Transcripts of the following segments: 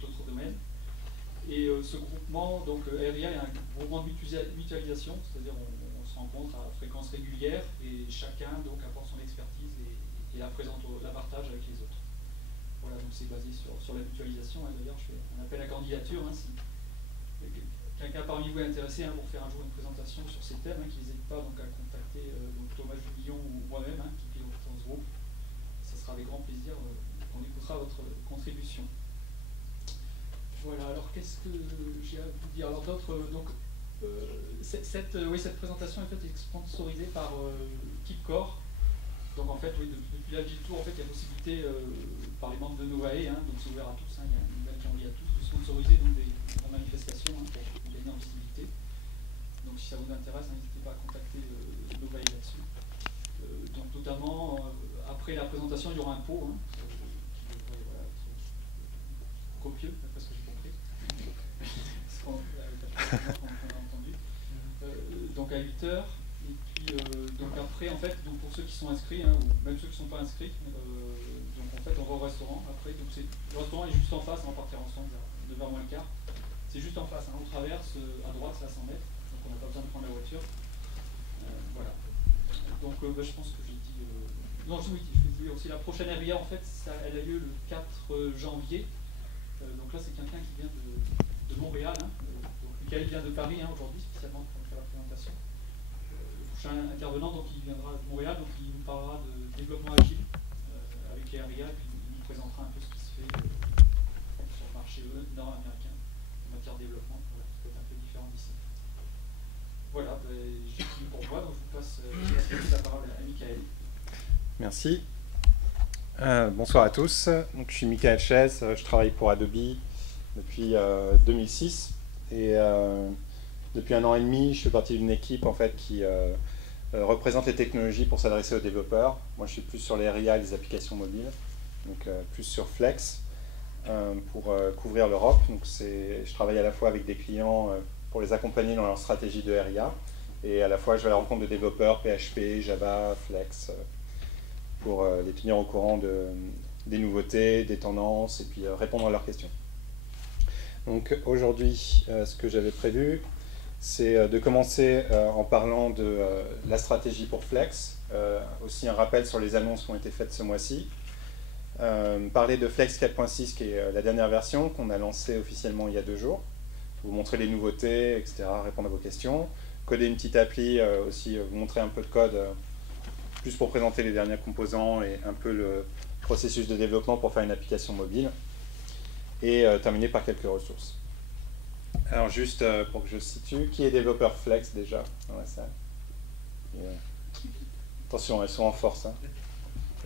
tout autre domaine. Et ce groupement, donc RIA, est un groupement de mutualisation, c'est-à-dire on se rencontre à fréquence régulière et chacun donc apporte son expertise et la présente, la partage avec les autres. Voilà, donc c'est basé sur la mutualisation. Hein. D'ailleurs, je fais un appel à candidature. Hein, si quelqu'un parmi vous est intéressé pour faire un jour une présentation sur ces thèmes, qui n'hésite pas donc, à contacter donc Thomas Jumillon ou moi-même, qui pilote dans ce groupe. Ce sera avec grand plaisir qu'on écoutera votre contribution. Voilà, alors qu'est-ce que j'ai à vous dire? Alors d'autres, donc cette présentation est faite et sponsorisée par KeepCore. Donc en fait, oui, depuis la ville tour, en fait, il y a possibilité par les membres de Novae, donc c'est ouvert à tous, il y a une nouvelle qui envie à tous, de sponsoriser donc, des manifestations pour gagner en visibilité. Donc si ça vous intéresse, n'hésitez pas à contacter Novae là-dessus. Donc notamment, après la présentation, il y aura un pot qui devrait être copieux, d'après ce que j'ai compris. Ce qu'on a entendu. Donc à 8 h. Et puis, donc après, en fait, donc pour ceux qui sont inscrits, ou même ceux qui ne sont pas inscrits, donc en fait, on va au restaurant. Après, donc le restaurant est juste en face, on va partir ensemble à 9 h moins le quart. C'est juste en face, on traverse à droite, c'est à 100 mètres, donc on n'a pas besoin de prendre la voiture. Voilà. Donc, je pense que j'ai dit. Non, oui, je vais dire aussi la prochaine RIA, en fait, elle a lieu le 4 janvier. Donc là, c'est quelqu'un qui vient de Montréal. Donc, Michael vient de Paris aujourd'hui, spécialement pour faire la présentation. Un intervenant, donc il viendra de Montréal, donc il nous parlera de développement agile avec les RIA, puis il nous présentera un peu ce qui se fait sur le marché nord-américain en matière de développement, voilà, qui peut être un peu différent d'ici. Voilà, j'ai fini pour moi, donc je vous passe la parole à Michael. Merci. Bonsoir à tous. Donc, je suis Michael Chess, je travaille pour Adobe depuis 2006 et depuis 1 an et demi, je fais partie d'une équipe en fait qui représente les technologies pour s'adresser aux développeurs. Moi, je suis plus sur les RIA et les applications mobiles, donc plus sur Flex pour couvrir l'Europe. Donc, je travaille à la fois avec des clients pour les accompagner dans leur stratégie de RIA et à la fois je vais à la rencontre de développeurs PHP, Java, Flex pour les tenir au courant des nouveautés, des tendances et puis répondre à leurs questions. Donc aujourd'hui, ce que j'avais prévu, c'est de commencer en parlant de la stratégie pour Flex, aussi un rappel sur les annonces qui ont été faites ce mois-ci, parler de Flex 4.6 qui est la dernière version qu'on a lancée officiellement il y a 2 jours, vous montrer les nouveautés, etc., répondre à vos questions, coder une petite appli, aussi vous montrer un peu de code, plus pour présenter les derniers composants et un peu le processus de développement pour faire une application mobile, et terminer par quelques ressources. Alors juste pour que je situe, qui est développeur Flex déjà dans la salle? Attention, elles sont en force.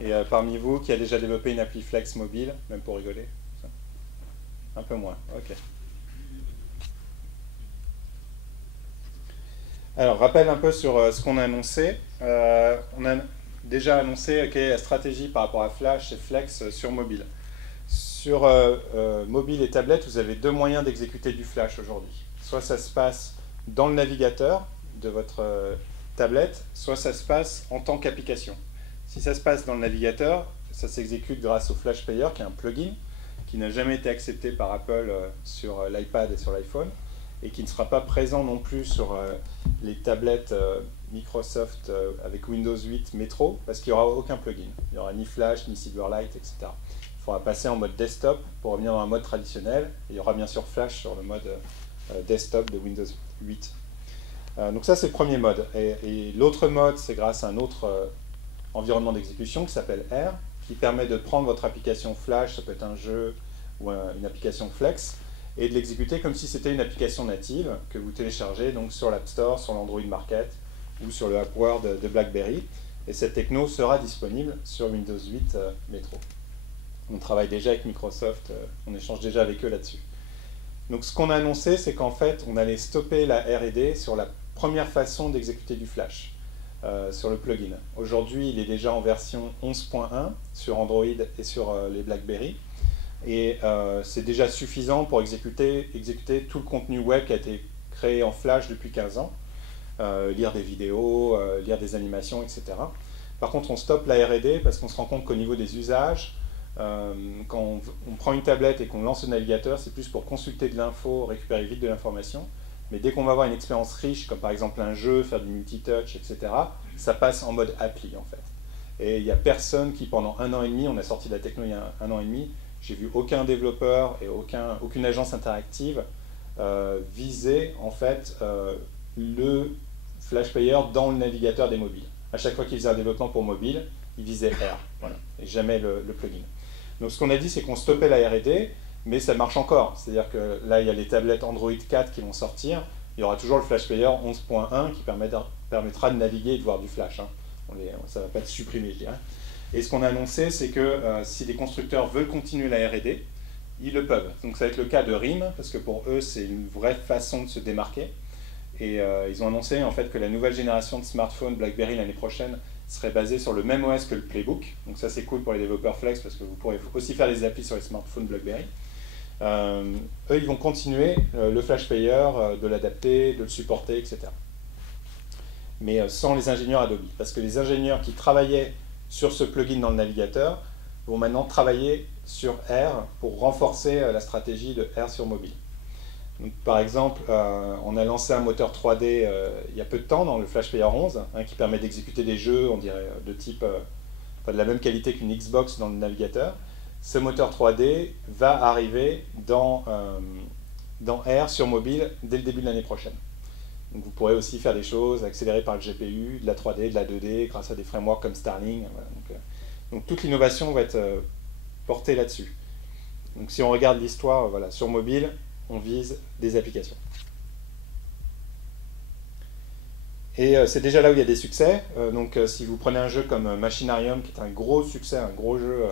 Et parmi vous, qui a déjà développé une appli Flex mobile, même pour rigoler? Un peu moins, ok. Alors, rappel un peu sur ce qu'on a annoncé. On a déjà annoncé quelle est la stratégie par rapport à Flash et Flex sur mobile. Sur mobile et tablette, vous avez 2 moyens d'exécuter du Flash aujourd'hui. Soit ça se passe dans le navigateur de votre tablette, soit ça se passe en tant qu'application. Si ça se passe dans le navigateur, ça s'exécute grâce au Flash Player, qui est un plugin, qui n'a jamais été accepté par Apple sur l'iPad et sur l'iPhone, et qui ne sera pas présent non plus sur les tablettes Microsoft avec Windows 8 Metro, parce qu'il n'y aura aucun plugin. Il n'y aura ni Flash, ni Silverlight, etc. Il faudra passer en mode desktop pour revenir dans un mode traditionnel. Et il y aura bien sûr Flash sur le mode desktop de Windows 8. Donc ça, c'est le premier mode. Et l'autre mode, c'est grâce à un autre environnement d'exécution qui s'appelle R, qui permet de prendre votre application Flash, ça peut être un jeu ou une application Flex, et de l'exécuter comme si c'était une application native que vous téléchargez donc sur l'App Store, sur l'Android Market ou sur le App World de BlackBerry. Et cette techno sera disponible sur Windows 8 Metro. On travaille déjà avec Microsoft, on échange déjà avec eux là-dessus. Donc ce qu'on a annoncé, c'est qu'en fait, on allait stopper la R&D sur la première façon d'exécuter du Flash, sur le plugin. Aujourd'hui, il est déjà en version 11.1 sur Android et sur les BlackBerry. Et c'est déjà suffisant pour exécuter tout le contenu web qui a été créé en Flash depuis 15 ans. Lire des vidéos, lire des animations, etc. Par contre, on stoppe la R&D parce qu'on se rend compte qu'au niveau des usages, Quand on prend une tablette et qu'on lance le navigateur, c'est plus pour consulter de l'info, récupérer vite de l'information. Mais dès qu'on va avoir une expérience riche, comme par exemple un jeu, faire du multitouch, etc., ça passe en mode appli en fait. Et il n'y a personne qui, pendant 1 an et demi, on a sorti de la techno il y a 1 an et demi, j'ai vu aucun développeur et aucune agence interactive viser en fait le Flash Player dans le navigateur des mobiles. À chaque fois qu'ils faisaient un développement pour mobile, ils visaient R, voilà, et jamais le plugin. Donc ce qu'on a dit, c'est qu'on stoppait la R&D, mais ça marche encore. C'est-à-dire que là, il y a les tablettes Android 4 qui vont sortir. Il y aura toujours le Flash Player 11.1 qui permettra de naviguer et de voir du Flash. Hein. Ça ne va pas être supprimé, je dirais. Et ce qu'on a annoncé, c'est que si les constructeurs veulent continuer la R&D, ils le peuvent. Donc ça va être le cas de RIM, parce que pour eux, c'est une vraie façon de se démarquer. Et ils ont annoncé en fait que la nouvelle génération de smartphones BlackBerry l'année prochaine serait basée sur le même OS que le Playbook. Donc ça, c'est cool pour les développeurs Flex, parce que vous pourrez aussi faire des applis sur les smartphones BlackBerry. Eux, ils vont continuer le Flash Player, de l'adapter, de le supporter, etc. Mais sans les ingénieurs Adobe. Parce que les ingénieurs qui travaillaient sur ce plugin dans le navigateur vont maintenant travailler sur R pour renforcer la stratégie de R sur mobile. Donc, par exemple, on a lancé un moteur 3D il y a peu de temps dans le Flash Player 11 qui permet d'exécuter des jeux, on dirait, de type de la même qualité qu'une Xbox dans le navigateur. Ce moteur 3D va arriver dans R sur mobile dès le début de l'année prochaine. Donc vous pourrez aussi faire des choses accélérées par le GPU, de la 3D, de la 2D, grâce à des frameworks comme Starling. Voilà. Donc toute l'innovation va être portée là-dessus. Donc si on regarde l'histoire, voilà, sur mobile, on vise des applications. Et c'est déjà là où il y a des succès. Donc si vous prenez un jeu comme Machinarium, qui est un gros succès, un gros jeu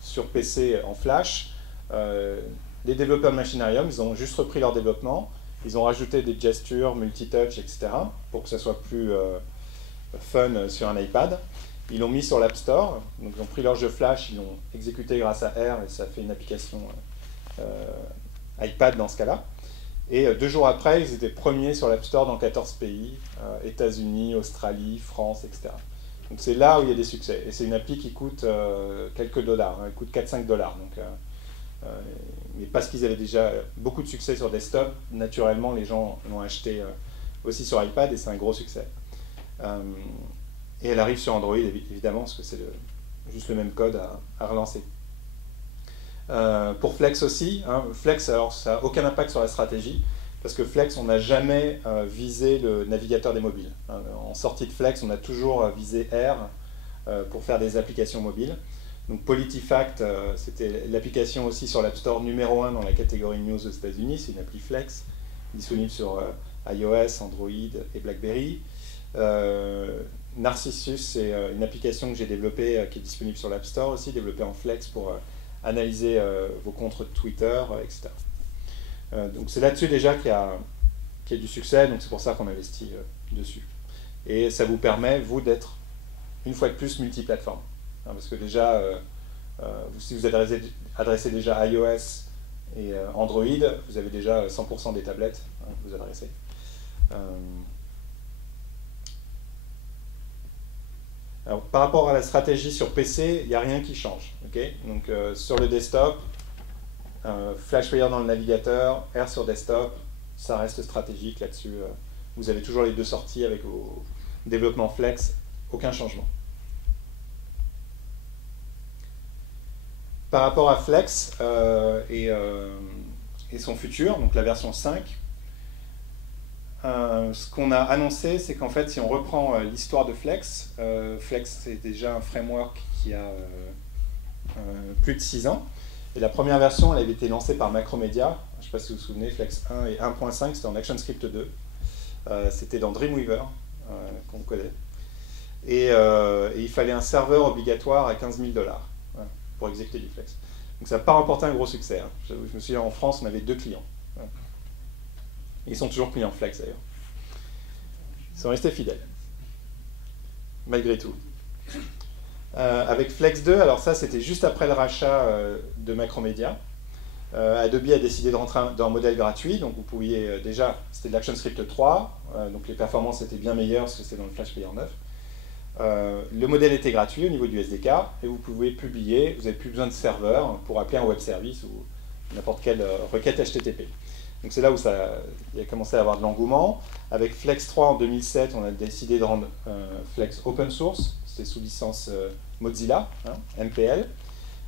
sur PC en Flash, les développeurs de Machinarium, ils ont juste repris leur développement, ils ont rajouté des gestures, multitouch, etc., pour que ça soit plus fun sur un iPad. Ils l'ont mis sur l'App Store, donc ils ont pris leur jeu Flash, ils l'ont exécuté grâce à R, et ça fait une application iPad dans ce cas-là. Et 2 jours après, ils étaient premiers sur l'App Store dans 14 pays, États-Unis, Australie, France, etc. Donc c'est là où il y a des succès. Et c'est une appli qui coûte quelques dollars, elle coûte 4-5 dollars. Mais parce qu'ils avaient déjà beaucoup de succès sur desktop, naturellement les gens l'ont acheté aussi sur iPad et c'est un gros succès. Et elle arrive sur Android évidemment parce que c'est juste le même code à relancer. Pour Flex aussi, Flex, alors ça n'a aucun impact sur la stratégie parce que Flex, on n'a jamais visé le navigateur des mobiles. En sortie de Flex, on a toujours visé R pour faire des applications mobiles. Donc PolitiFact, c'était l'application aussi sur l'App Store numéro 1 dans la catégorie News aux États-Unis. C'est une appli Flex, disponible sur iOS, Android et BlackBerry. Narcissus, c'est une application que j'ai développée qui est disponible sur l'App Store aussi, développée en Flex pour analyser vos comptes Twitter, etc. Donc c'est là-dessus déjà qu'il y a du succès, donc c'est pour ça qu'on investit dessus. Et ça vous permet, vous, d'être une fois de plus multiplateforme. Parce que déjà, si vous adressez déjà iOS et Android, vous avez déjà 100% des tablettes que vous adressez. Alors, par rapport à la stratégie sur PC, il n'y a rien qui change. Okay, donc sur le desktop, Flash Player dans le navigateur, R sur desktop, ça reste stratégique là-dessus. Vous avez toujours les deux sorties avec vos développements Flex, aucun changement. Par rapport à Flex et son futur, donc la version 5, ce qu'on a annoncé, c'est qu'en fait, si on reprend l'histoire de Flex, Flex c'est déjà un framework qui a plus de 6 ans. Et la première version, elle avait été lancée par Macromedia. Je ne sais pas si vous vous souvenez, Flex 1 et 1.5, c'était en ActionScript 2. C'était dans Dreamweaver, qu'on connaît. Et il fallait un serveur obligatoire à 15 000 $. Pour exécuter du Flex. Donc ça n'a pas remporté un gros succès. Hein. Je me souviens, en France, on avait 2 clients. Ils sont toujours clients Flex d'ailleurs. Ils sont restés fidèles, malgré tout. Avec Flex 2, alors ça c'était juste après le rachat de Macromedia. Adobe a décidé de rentrer dans un modèle gratuit, donc vous pouviez déjà, c'était de l'ActionScript 3, donc les performances étaient bien meilleures parce que c'était dans le Flash Player 9. Le modèle était gratuit au niveau du SDK et vous pouvez publier, vous n'avez plus besoin de serveur pour appeler un web service ou n'importe quelle requête HTTP. Donc c'est là où il a commencé à avoir de l'engouement. Avec Flex 3 en 2007, on a décidé de rendre Flex open source, c'était sous licence Mozilla, hein, MPL.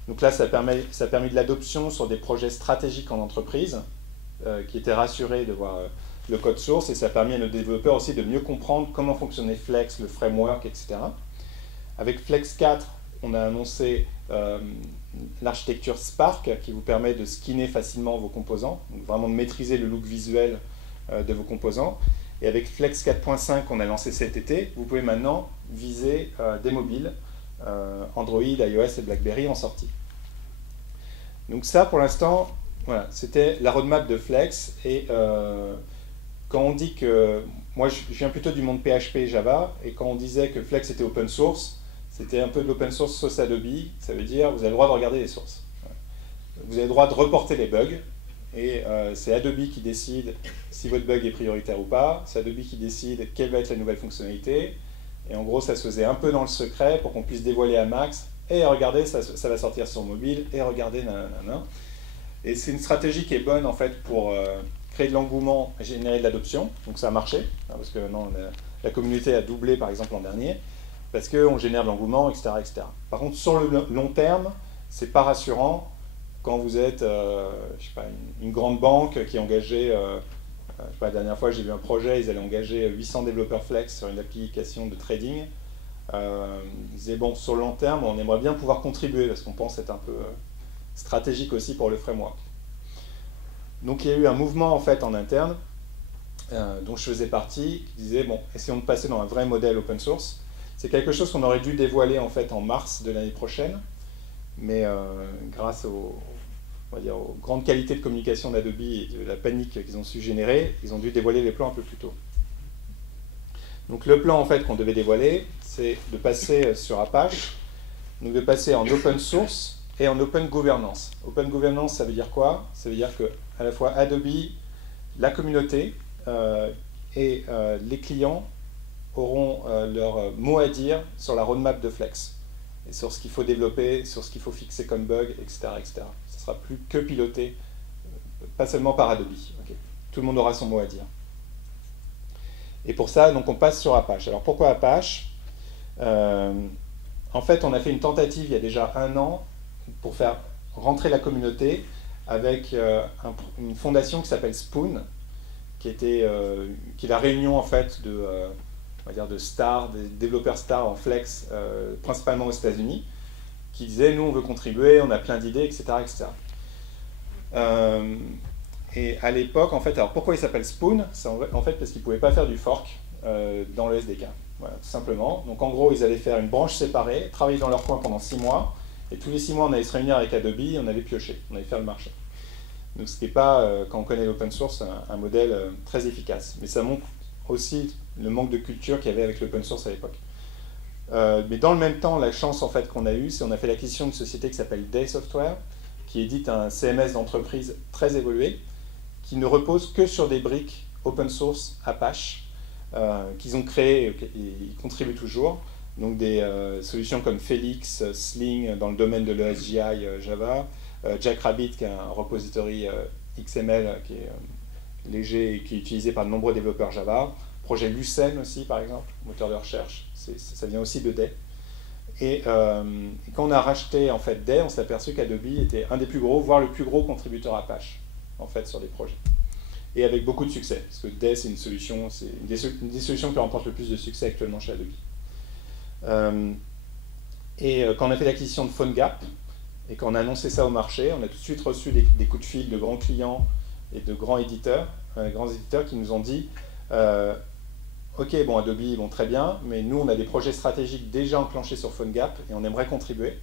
Donc là, ça a permis de l'adoption sur des projets stratégiques en entreprise, qui étaient rassurés de voir le code source, et ça a permis à nos développeurs aussi de mieux comprendre comment fonctionnait Flex, le framework, etc. Avec Flex 4, on a annoncé l'architecture Spark, qui vous permet de skinner facilement vos composants, donc vraiment de maîtriser le look visuel de vos composants. Et avec Flex 4.5 qu'on a lancé cet été, vous pouvez maintenant viser des mobiles, Android, iOS et BlackBerry en sortie. Donc ça, pour l'instant, voilà, c'était la roadmap de Flex. Et quand on dit que... Moi, je viens plutôt du monde PHP et Java, et quand on disait que Flex était open source, c'était un peu de l'open source sauce Adobe. Ça veut dire vous avez le droit de regarder les sources. Vous avez le droit de reporter les bugs. Et c'est Adobe qui décide si votre bug est prioritaire ou pas. C'est Adobe qui décide quelle va être la nouvelle fonctionnalité. Et en gros, ça se faisait un peu dans le secret pour qu'on puisse dévoiler à max. Et regardez, ça va sortir sur mobile. Et regardez, nanana. Et c'est une stratégie qui est bonne en fait pour créer de l'engouement et générer de l'adoption. Donc ça a marché, hein, parce que non, la communauté a doublé par exemple l'an dernier, parce qu'on génère de l'engouement, etc., etc. Par contre, sur le long terme, c'est pas rassurant quand vous êtes je sais pas, une grande banque qui est engagée, je sais pas, la dernière fois j'ai vu un projet, ils allaient engager 800 développeurs Flex sur une application de trading. Ils disaient bon, sur le long terme, on aimerait bien pouvoir contribuer parce qu'on pense être un peu stratégique aussi pour le framework. Donc il y a eu un mouvement en fait en interne dont je faisais partie qui disait bon, essayons de passer dans un vrai modèle open source. C'est quelque chose qu'on aurait dû dévoiler en fait en mars de l'année prochaine, mais grâce on va dire, aux grandes qualités de communication d'Adobe et de la panique qu'ils ont su générer, ils ont dû dévoiler les plans un peu plus tôt. Donc le plan en fait qu'on devait dévoiler, c'est de passer sur Apache, donc de passer en open source et en open governance. Open governance, ça veut dire quoi? Ça veut dire que à la fois Adobe, la communauté et les clients auront leur mot à dire sur la roadmap de Flex, et sur ce qu'il faut développer, sur ce qu'il faut fixer comme bug, etc., etc. Ce ne sera plus que piloté, pas seulement par Adobe. Okay. Tout le monde aura son mot à dire. Et pour ça, donc, on passe sur Apache. Alors pourquoi Apache? En fait, on a fait une tentative il y a déjà 1 an pour faire rentrer la communauté avec une fondation qui s'appelle Spoon, qui est la réunion en fait on va dire de stars, des développeurs stars en Flex, principalement aux États-Unis, qui disaient nous on veut contribuer, on a plein d'idées, etc., etc. Et à l'époque, en fait, alors pourquoi il s'appelle Spoon? C'est en fait parce qu'ils ne pouvaient pas faire du fork dans le SDK, voilà, tout simplement. Donc en gros, ils allaient faire une branche séparée, travailler dans leur coin pendant 6 mois, et tous les 6 mois, on allait se réunir avec Adobe, et on allait piocher, on allait faire le marché. Donc ce n'était pas, quand on connaît l'open source, un modèle très efficace. Mais ça montre aussi le manque de culture qu'il y avait avec l'open source à l'époque. Mais dans le même temps, la chance en fait qu'on a eue, c'est qu'on a fait l'acquisition d'une société qui s'appelle Day Software, qui édite un CMS d'entreprise très évolué, qui ne repose que sur des briques open source Apache, qu'ils ont créées et ils contribuent toujours. Donc des solutions comme Felix, Sling dans le domaine de l'ESGI Java, Jackrabbit qui est un repository XML qui est léger et qui est utilisé par de nombreux développeurs Java, projet Lucene aussi par exemple, moteur de recherche, ça vient aussi de Day. Et quand on a racheté en fait Day, on s'est aperçu qu'Adobe était un des plus gros, voire le plus gros contributeur Apache en fait sur les projets. Et avec beaucoup de succès, parce que Day c'est une solution, c'est une des solutions qui remporte le plus de succès actuellement chez Adobe. Quand on a fait l'acquisition de PhoneGap, et quand on a annoncé ça au marché, on a tout de suite reçu des coups de fil de grands clients et de grands éditeurs qui nous ont dit ok, bon, Adobe, bon, très bien, mais nous, on a des projets stratégiques déjà enclenchés sur PhoneGap et on aimerait contribuer.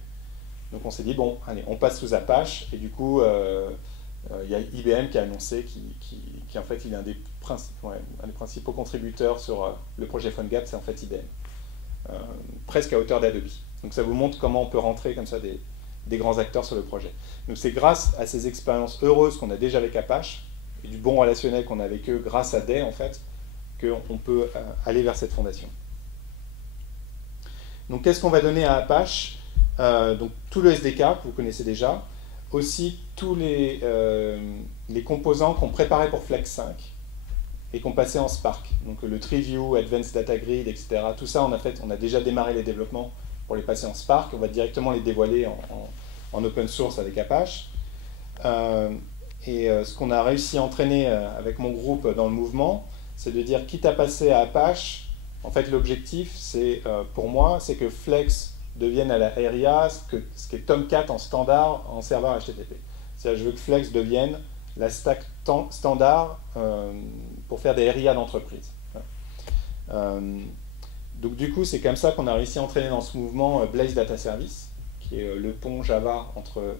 Donc on s'est dit, bon, allez, on passe sous Apache, et du coup, il y a IBM qui a annoncé qu'en fait, il est un des principaux contributeurs sur le projet PhoneGap, c'est en fait IBM. Presque à hauteur d'Adobe. Donc ça vous montre comment on peut rentrer comme ça des grands acteurs sur le projet. Donc c'est grâce à ces expériences heureuses qu'on a déjà avec Apache, et du bon relationnel qu'on a avec eux grâce à Day, en fait, qu'on peut aller vers cette fondation. Donc qu'est-ce qu'on va donner à Apache? Donc tout le SDK que vous connaissez déjà, aussi tous les composants qu'on préparait pour Flex 5 et qu'on passait en Spark. Donc le TreeView, Advanced Data Grid, etc. Tout ça, on a déjà démarré les développements pour les passer en Spark. On va directement les dévoiler en open source avec Apache. Ce qu'on a réussi à entraîner avec mon groupe dans le mouvement, c'est de dire, quitte à passer à Apache, en fait l'objectif, c'est pour moi, c'est que Flex devienne à la RIA ce qu'est Tomcat en standard en serveur HTTP. C'est-à-dire je veux que Flex devienne la stack standard pour faire des RIA d'entreprise. Donc du coup, c'est comme ça qu'on a réussi à entraîner dans ce mouvement Blaze Data Service, qui est le pont Java entre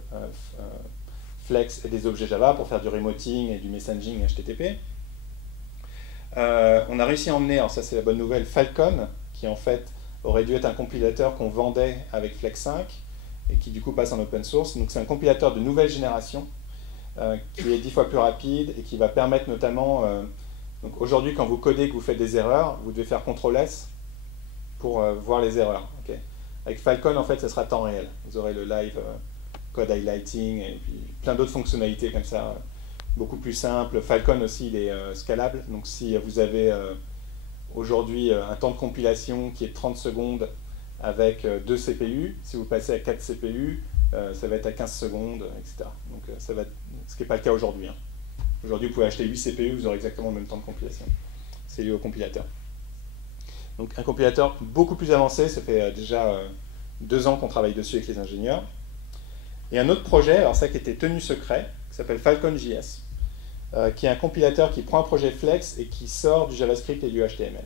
Flex et des objets Java pour faire du remoting et du messaging HTTP. On a réussi à emmener, alors ça c'est la bonne nouvelle, Falcon, qui en fait aurait dû être un compilateur qu'on vendait avec Flex 5 et qui du coup passe en open source. Donc c'est un compilateur de nouvelle génération qui est 10 fois plus rapide et qui va permettre notamment, donc aujourd'hui quand vous codez que vous faites des erreurs, vous devez faire CTRL-S pour voir les erreurs. Okay. Avec Falcon en fait ça sera temps réel. Vous aurez le live code highlighting et puis plein d'autres fonctionnalités comme ça, beaucoup plus simples. Falcon aussi il est scalable, donc si vous avez aujourd'hui un temps de compilation qui est de 30 secondes avec 2 CPU, si vous passez à 4 CPU, ça va être à 15 secondes, etc. Donc, ça va être, ce qui n'est pas le cas aujourd'hui. Hein. Aujourd'hui, vous pouvez acheter 8 CPU, vous aurez exactement le même temps de compilation. C'est lié au compilateur. Donc un compilateur beaucoup plus avancé, ça fait déjà 2 ans qu'on travaille dessus avec les ingénieurs. Et un autre projet, alors ça qui était tenu secret, qui s'appelle FalconJS, qui est un compilateur qui prend un projet Flex et qui sort du JavaScript et du HTML.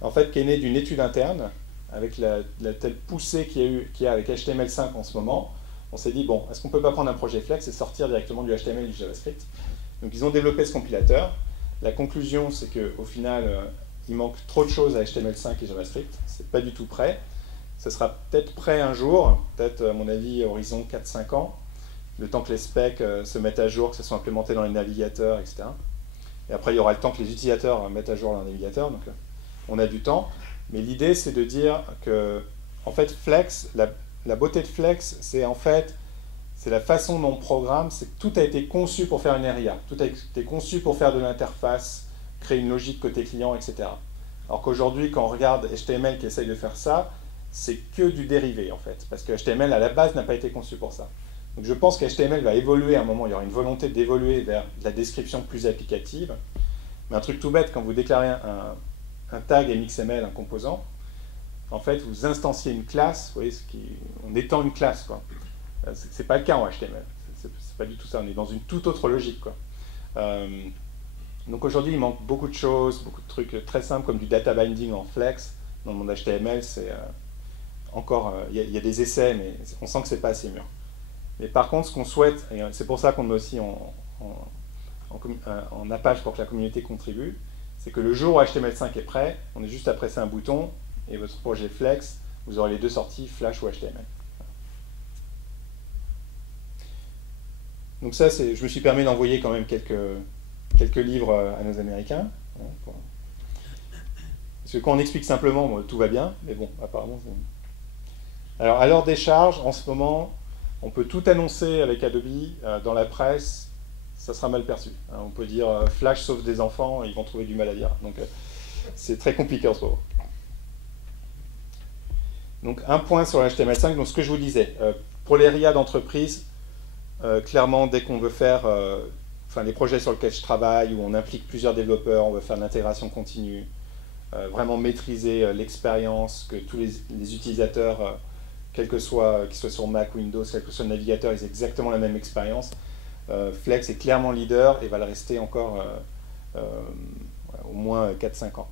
En fait, qui est né d'une étude interne, avec la telle poussée qu'il y a avec HTML5 en ce moment, on s'est dit, bon, est-ce qu'on ne peut pas prendre un projet Flex et sortir directement du HTML et du JavaScript? Donc ils ont développé ce compilateur. La conclusion, c'est qu'au final, il manque trop de choses à HTML5 et JavaScript. C'est pas du tout prêt. Ça sera peut-être prêt un jour, peut-être à mon avis, horizon 4-5 ans, le temps que les specs se mettent à jour, que ce soit implémenté dans les navigateurs, etc. Et après, il y aura le temps que les utilisateurs mettent à jour leur navigateur, donc on a du temps. Mais l'idée, c'est de dire que, en fait, Flex, la beauté de Flex, c'est en fait, c'est la façon dont on programme, c'est que tout a été conçu pour faire une RIA, tout a été conçu pour faire de l'interface, créer une logique côté client, etc. Alors qu'aujourd'hui, quand on regarde HTML qui essaye de faire ça, c'est que du dérivé, en fait, parce que HTML, à la base, n'a pas été conçu pour ça. Donc je pense qu'HTML va évoluer à un moment, il y aura une volonté d'évoluer vers de la description plus applicative. Mais un truc tout bête, quand vous déclarez un tag MXML, un composant, en fait, vous instanciez une classe, vous voyez, on étend une classe, quoi. C'est pas le cas en HTML, c'est pas du tout ça, on est dans une toute autre logique, quoi. Donc aujourd'hui, il manque beaucoup de choses, beaucoup de trucs très simples, comme du data binding en Flex. Dans le monde HTML, c'est encore, il y a des essais, mais on sent que c'est pas assez mûr. Mais par contre, ce qu'on souhaite, et c'est pour ça qu'on met aussi en Apache pour que la communauté contribue, c'est que le jour où HTML5 est prêt, on est juste à presser un bouton, et votre projet Flex, vous aurez les deux sorties, Flash ou HTML. Donc ça, je me suis permis d'envoyer quand même quelques livres à nos Américains. Parce que quand on explique simplement, bon, tout va bien, mais bon, apparemment... Alors, à l'heure des charges, en ce moment, on peut tout annoncer avec Adobe dans la presse, ça sera mal perçu. On peut dire Flash sauve des enfants, ils vont trouver du mal à dire. Donc, c'est très compliqué en ce moment. Donc, un point sur le HTML5. Donc, ce que je vous disais, pour les RIA d'entreprise, clairement, dès qu'on veut faire, les projets sur lesquels je travaille, où on implique plusieurs développeurs, on veut faire de l'intégration continue, vraiment maîtriser l'expérience, que tous les utilisateurs, qu'ils soient sur Mac, Windows, quel que soit le navigateur, ils aient exactement la même expérience. Flex est clairement leader et va le rester encore au moins 4-5 ans.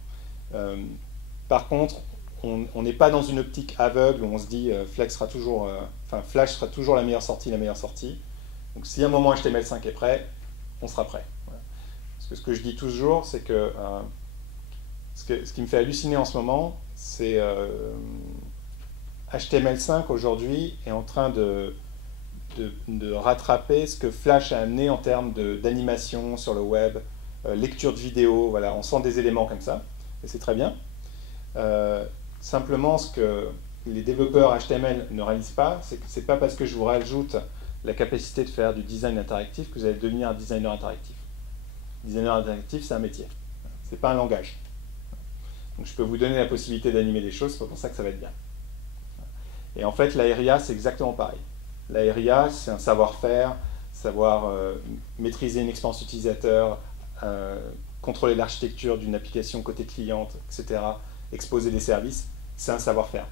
Par contre, on n'est pas dans une optique aveugle où on se dit Flash sera toujours la meilleure sortie. Donc si à un moment HTML5 est prêt, on sera prêt. Voilà. Parce que ce que je dis toujours, c'est que ce qui me fait halluciner en ce moment, c'est HTML5 aujourd'hui est en train de rattraper ce que Flash a amené en termes d'animation sur le web, lecture de vidéo, voilà, on sent des éléments comme ça, et c'est très bien. Simplement, ce les développeurs HTML ne réalisent pas, c'est que c'est pas parce que je vous rajoute la capacité de faire du design interactif que vous allez devenir un designer interactif. Designer interactif, c'est un métier. C'est pas un langage. Donc je peux vous donner la possibilité d'animer des choses, c'est pas pour ça que ça va être bien. Et en fait, l'ARIA, c'est exactement pareil. L'ARIA, c'est un savoir-faire, savoir maîtriser une expérience utilisateur, contrôler l'architecture d'une application côté cliente, etc., exposer des services, c'est un savoir-faire.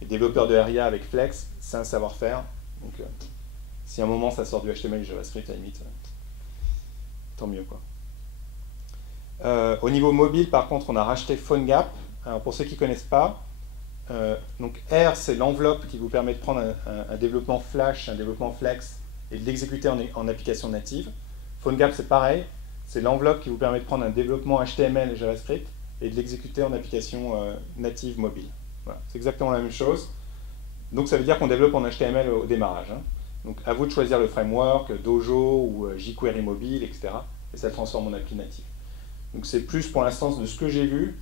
Et développeur de ARIA avec Flex, c'est un savoir-faire. Donc, si à un moment ça sort du HTML et JavaScript, à la limite, tant mieux, quoi. Au niveau mobile, par contre, on a racheté PhoneGap. Alors, pour ceux qui ne connaissent pas, donc R, c'est l'enveloppe qui vous permet de prendre un développement Flash, un développement Flex, et de l'exécuter en application native. PhoneGap, c'est pareil. C'est l'enveloppe qui vous permet de prendre un développement HTML et JavaScript et de l'exécuter en application native mobile. Voilà. C'est exactement la même chose. Donc ça veut dire qu'on développe en HTML au démarrage. Hein. Donc à vous de choisir le framework, Dojo ou jQuery mobile, etc. Et ça transforme en appli native. Donc c'est plus, pour l'instant, de ce que j'ai vu,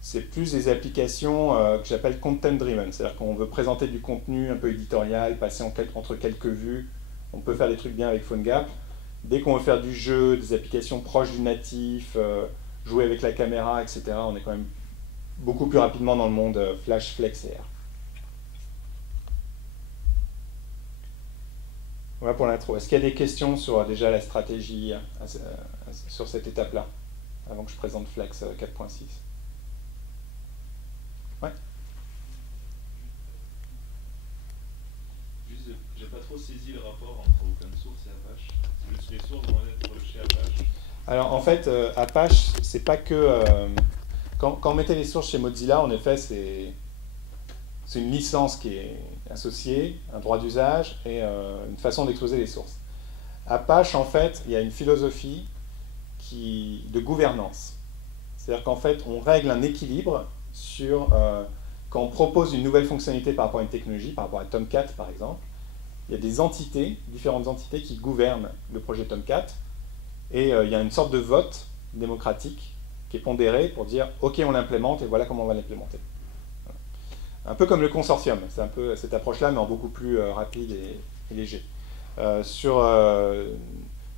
c'est plus des applications que j'appelle content-driven. C'est-à-dire qu'on veut présenter du contenu un peu éditorial, passer entre quelques vues. On peut faire des trucs bien avec PhoneGap. Dès qu'on veut faire du jeu, des applications proches du natif, jouer avec la caméra, etc., on est quand même beaucoup plus rapidement dans le monde Flash, Flex et R. Voilà pour l'intro. Est-ce qu'il y a des questions sur déjà la stratégie sur cette étape-là, avant que je présente Flex 4.6? Ouais. Juste, j'ai pas trop saisi le rapport entre open source et Apache. Juste les sources vont être chez Apache. Alors en fait, Apache, c'est pas que... quand on mettait les sources chez Mozilla, en effet, c'est une licence qui est associée, un droit d'usage et une façon d'exposer les sources. Apache, en fait, il y a une philosophie de gouvernance. C'est-à-dire qu'en fait, on règle un équilibre sur... quand on propose une nouvelle fonctionnalité par rapport à une technologie, par rapport à Tomcat par exemple, il y a des entités, différentes entités qui gouvernent le projet Tomcat, et il y a une sorte de vote démocratique qui est pondéré pour dire « Ok, on l'implémente et voilà comment on va l'implémenter ». Un peu comme le consortium, c'est un peu cette approche-là, mais en beaucoup plus rapide et léger.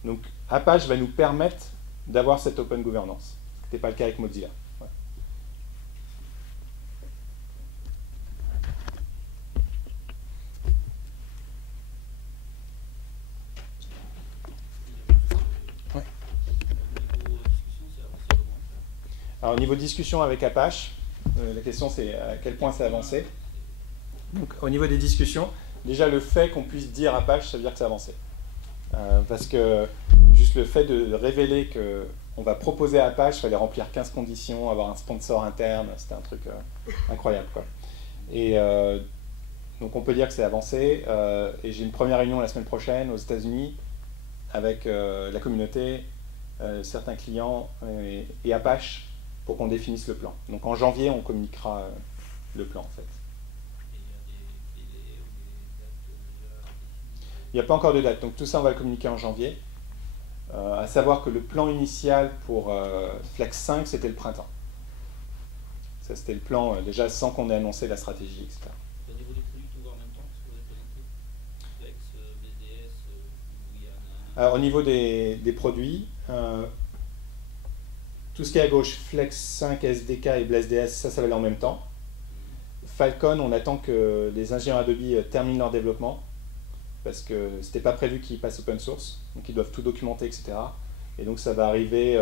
Donc Apache va nous permettre d'avoir cette open governance, ce qui n'était pas le cas avec Mozilla. Ouais. Ouais. Alors au niveau discussion avec Apache, la question c'est à quel point c'est avancé. Donc au niveau des discussions, déjà le fait qu'on puisse dire Apache, ça veut dire que c'est avancé. Parce que juste le fait de révéler qu'on va proposer à Apache, il fallait remplir 15 conditions, avoir un sponsor interne, c'était un truc incroyable, quoi. Et donc on peut dire que c'est avancé. Et j'ai une première réunion la semaine prochaine aux États-Unis avec la communauté, certains clients et Apache pour qu'on définisse le plan. Donc en janvier, on communiquera le plan en fait. Il n'y a pas encore de date, donc tout ça on va le communiquer en janvier. À savoir que le plan initial pour Flex 5, c'était le printemps. Ça c'était le plan déjà sans qu'on ait annoncé la stratégie, etc. Au niveau des produits, tout va en même temps, ce que vous avez présenté Flex, BSDS, où il y en a... Alors, au niveau des produits, tout ce qui est à gauche, Flex 5, SDK et BlazDS, ça va aller en même temps. Falcon, on attend que les ingénieurs Adobe terminent leur développement, parce que c'était pas prévu qu'ils passent open source, donc ils doivent tout documenter, etc. Et donc ça va arriver...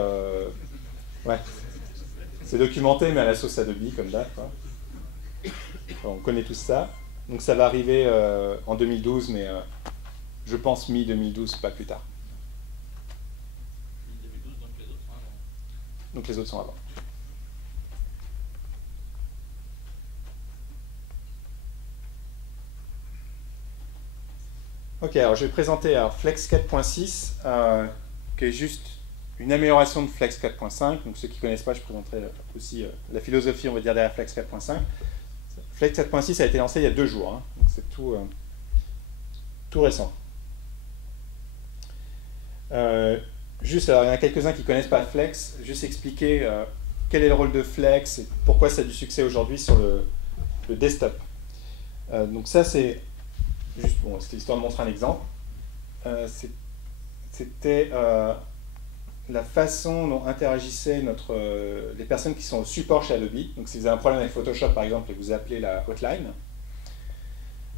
ouais, c'est documenté, mais à la sauce Adobe, comme d'hab. On connaît tout ça. Donc ça va arriver en 2012, mais je pense mi-2012, pas plus tard. Mi-2012, donc les autres sont avant. Donc les autres sont avant. Ok, alors je vais présenter Flex 4.6, qui est juste une amélioration de Flex 4.5. Donc ceux qui ne connaissent pas, je présenterai aussi la philosophie, on va dire, derrière Flex 4.5. Flex 4.6 a été lancé il y a 2 jours, hein, donc c'est tout récent. Juste, alors il y en a quelques-uns qui ne connaissent pas Flex, juste expliquer quel est le rôle de Flex et pourquoi ça a du succès aujourd'hui sur le desktop. Donc ça, c'est juste, bon, c'était histoire de montrer un exemple. C'était la façon dont interagissaient les personnes qui sont au support chez Adobe. Donc si vous avez un problème avec Photoshop, par exemple, et vous appelez la hotline,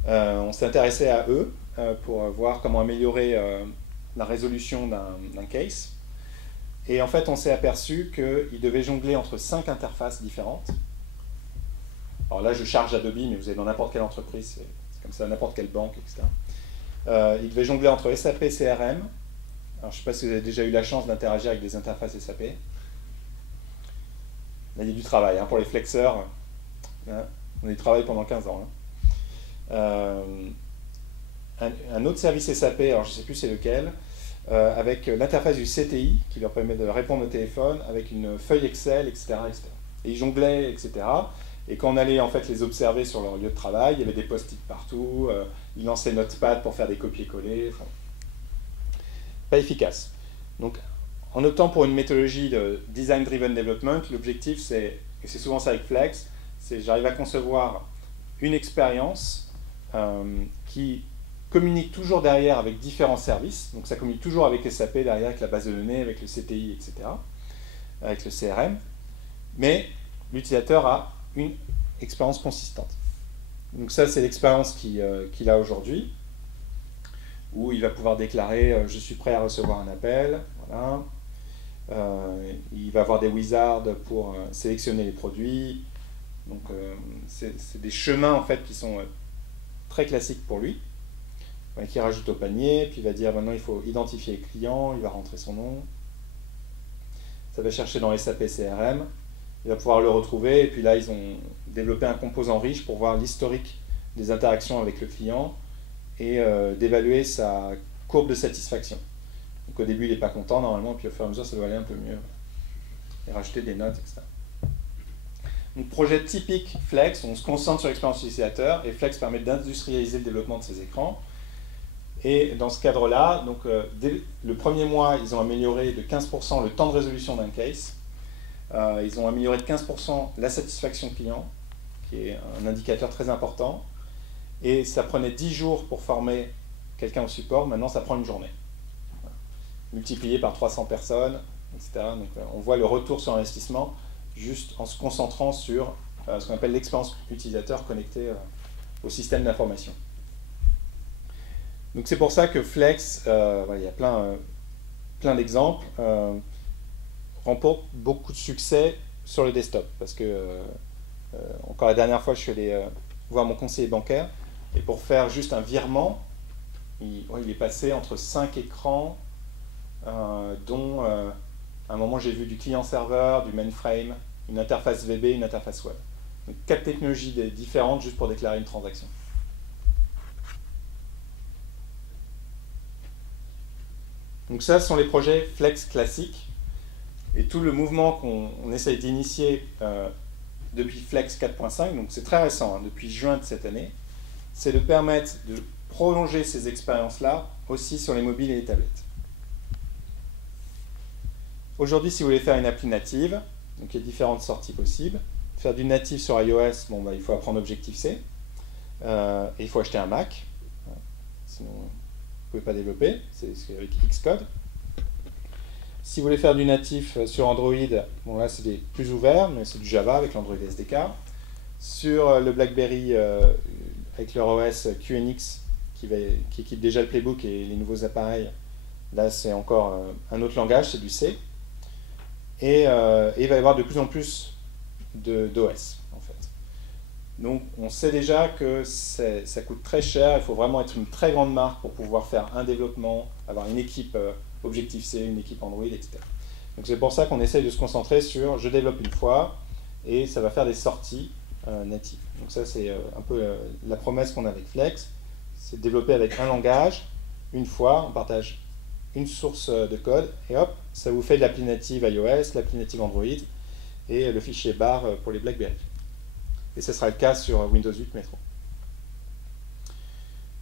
on s'est intéressé à eux pour voir comment améliorer la résolution d'un case. Et en fait, on s'est aperçu qu'ils devaient jongler entre 5 interfaces différentes. Alors là, je charge Adobe, mais vous êtes dans n'importe quelle entreprise, c'est comme ça, n'importe quelle banque, etc. Ils devaient jongler entre SAP et CRM. Alors, je ne sais pas si vous avez déjà eu la chance d'interagir avec des interfaces SAP. Là, il y a du travail pour les flexeurs. On a du travail pendant 15 ans. Un autre service SAP, alors je ne sais plus c'est lequel, avec l'interface du CTI qui leur permet de répondre au téléphone avec une feuille Excel, etc. etc. Et ils jonglaient, etc. Et quand on allait en fait les observer sur leur lieu de travail, il y avait des post-it partout, ils lançaient Notepad pour faire des copier-coller. Enfin, pas efficace. Donc, en optant pour une méthodologie de Design-Driven Development, l'objectif c'est, et c'est souvent ça avec Flex, c'est j'arrive à concevoir une expérience qui communique toujours derrière avec différents services. Donc ça communique toujours avec SAP derrière, avec la base de données, avec le CTI, etc. Avec le CRM. Mais l'utilisateur a une expérience consistante. Donc ça, c'est l'expérience qu'il a aujourd'hui, où il va pouvoir déclarer « je suis prêt à recevoir un appel ». Voilà. Il va avoir des wizards pour sélectionner les produits. Donc c'est des chemins en fait qui sont très classiques pour lui, qui rajoute au panier, puis il va dire maintenant il faut identifier le client, il va rentrer son nom. Ça va chercher dans SAP CRM, il va pouvoir le retrouver, et puis là ils ont développé un composant riche pour voir l'historique des interactions avec le client et d'évaluer sa courbe de satisfaction. Donc au début il n'est pas content normalement, puis au fur et à mesure ça doit aller un peu mieux. Et rajouter des notes, etc. Donc projet typique Flex, on se concentre sur l'expérience utilisateur, et Flex permet d'industrialiser le développement de ces écrans. Et dans ce cadre-là, donc, dès le premier mois, ils ont amélioré de 15% le temps de résolution d'un case. Ils ont amélioré de 15% la satisfaction client, qui est un indicateur très important. Et ça prenait 10 jours pour former quelqu'un au support, maintenant ça prend une journée. Voilà. Multiplié par 300 personnes, etc. Donc on voit le retour sur investissement juste en se concentrant sur ce qu'on appelle l'expérience utilisateur connectée au système d'information. Donc c'est pour ça que Flex, voilà, il y a plein d'exemples, remporte beaucoup de succès sur le desktop. Parce que, encore la dernière fois, je suis allé voir mon conseiller bancaire, et pour faire juste un virement, il est passé entre 5 écrans, dont à un moment j'ai vu du client-serveur, du mainframe, une interface VB, une interface web. Donc 4 technologies différentes juste pour déclarer une transaction. Donc ça, ce sont les projets Flex classiques. Et tout le mouvement qu'on essaye d'initier depuis Flex 4.5, donc c'est très récent, depuis juin de cette année, c'est de permettre de prolonger ces expériences-là aussi sur les mobiles et les tablettes. Aujourd'hui, si vous voulez faire une appli native, donc il y a différentes sorties possibles. Faire du native sur iOS, bon, il faut apprendre Objective-C, et il faut acheter un Mac, sinon vous ne pouvez pas développer, c'est avec Xcode. Si vous voulez faire du natif sur Android, bon là c'est plus ouvert, mais c'est du Java avec l'Android SDK. Sur le BlackBerry, avec leur OS QNX, qui équipe déjà le Playbook et les nouveaux appareils, là c'est encore un autre langage, c'est du C. Et il va y avoir de plus en plus d'OS, en fait. Donc on sait déjà que ça coûte très cher, il faut vraiment être une très grande marque pour pouvoir faire un développement, avoir une équipe Objective-C, une équipe Android, etc. Donc c'est pour ça qu'on essaye de se concentrer sur je développe une fois et ça va faire des sorties natives. Donc ça c'est un peu la promesse qu'on a avec Flex, c'est de développer avec un langage, une fois, on partage une source de code et hop, ça vous fait de l'appli native iOS, l'appli native Android et le fichier bar pour les BlackBerry. Et ce sera le cas sur Windows 8 Metro.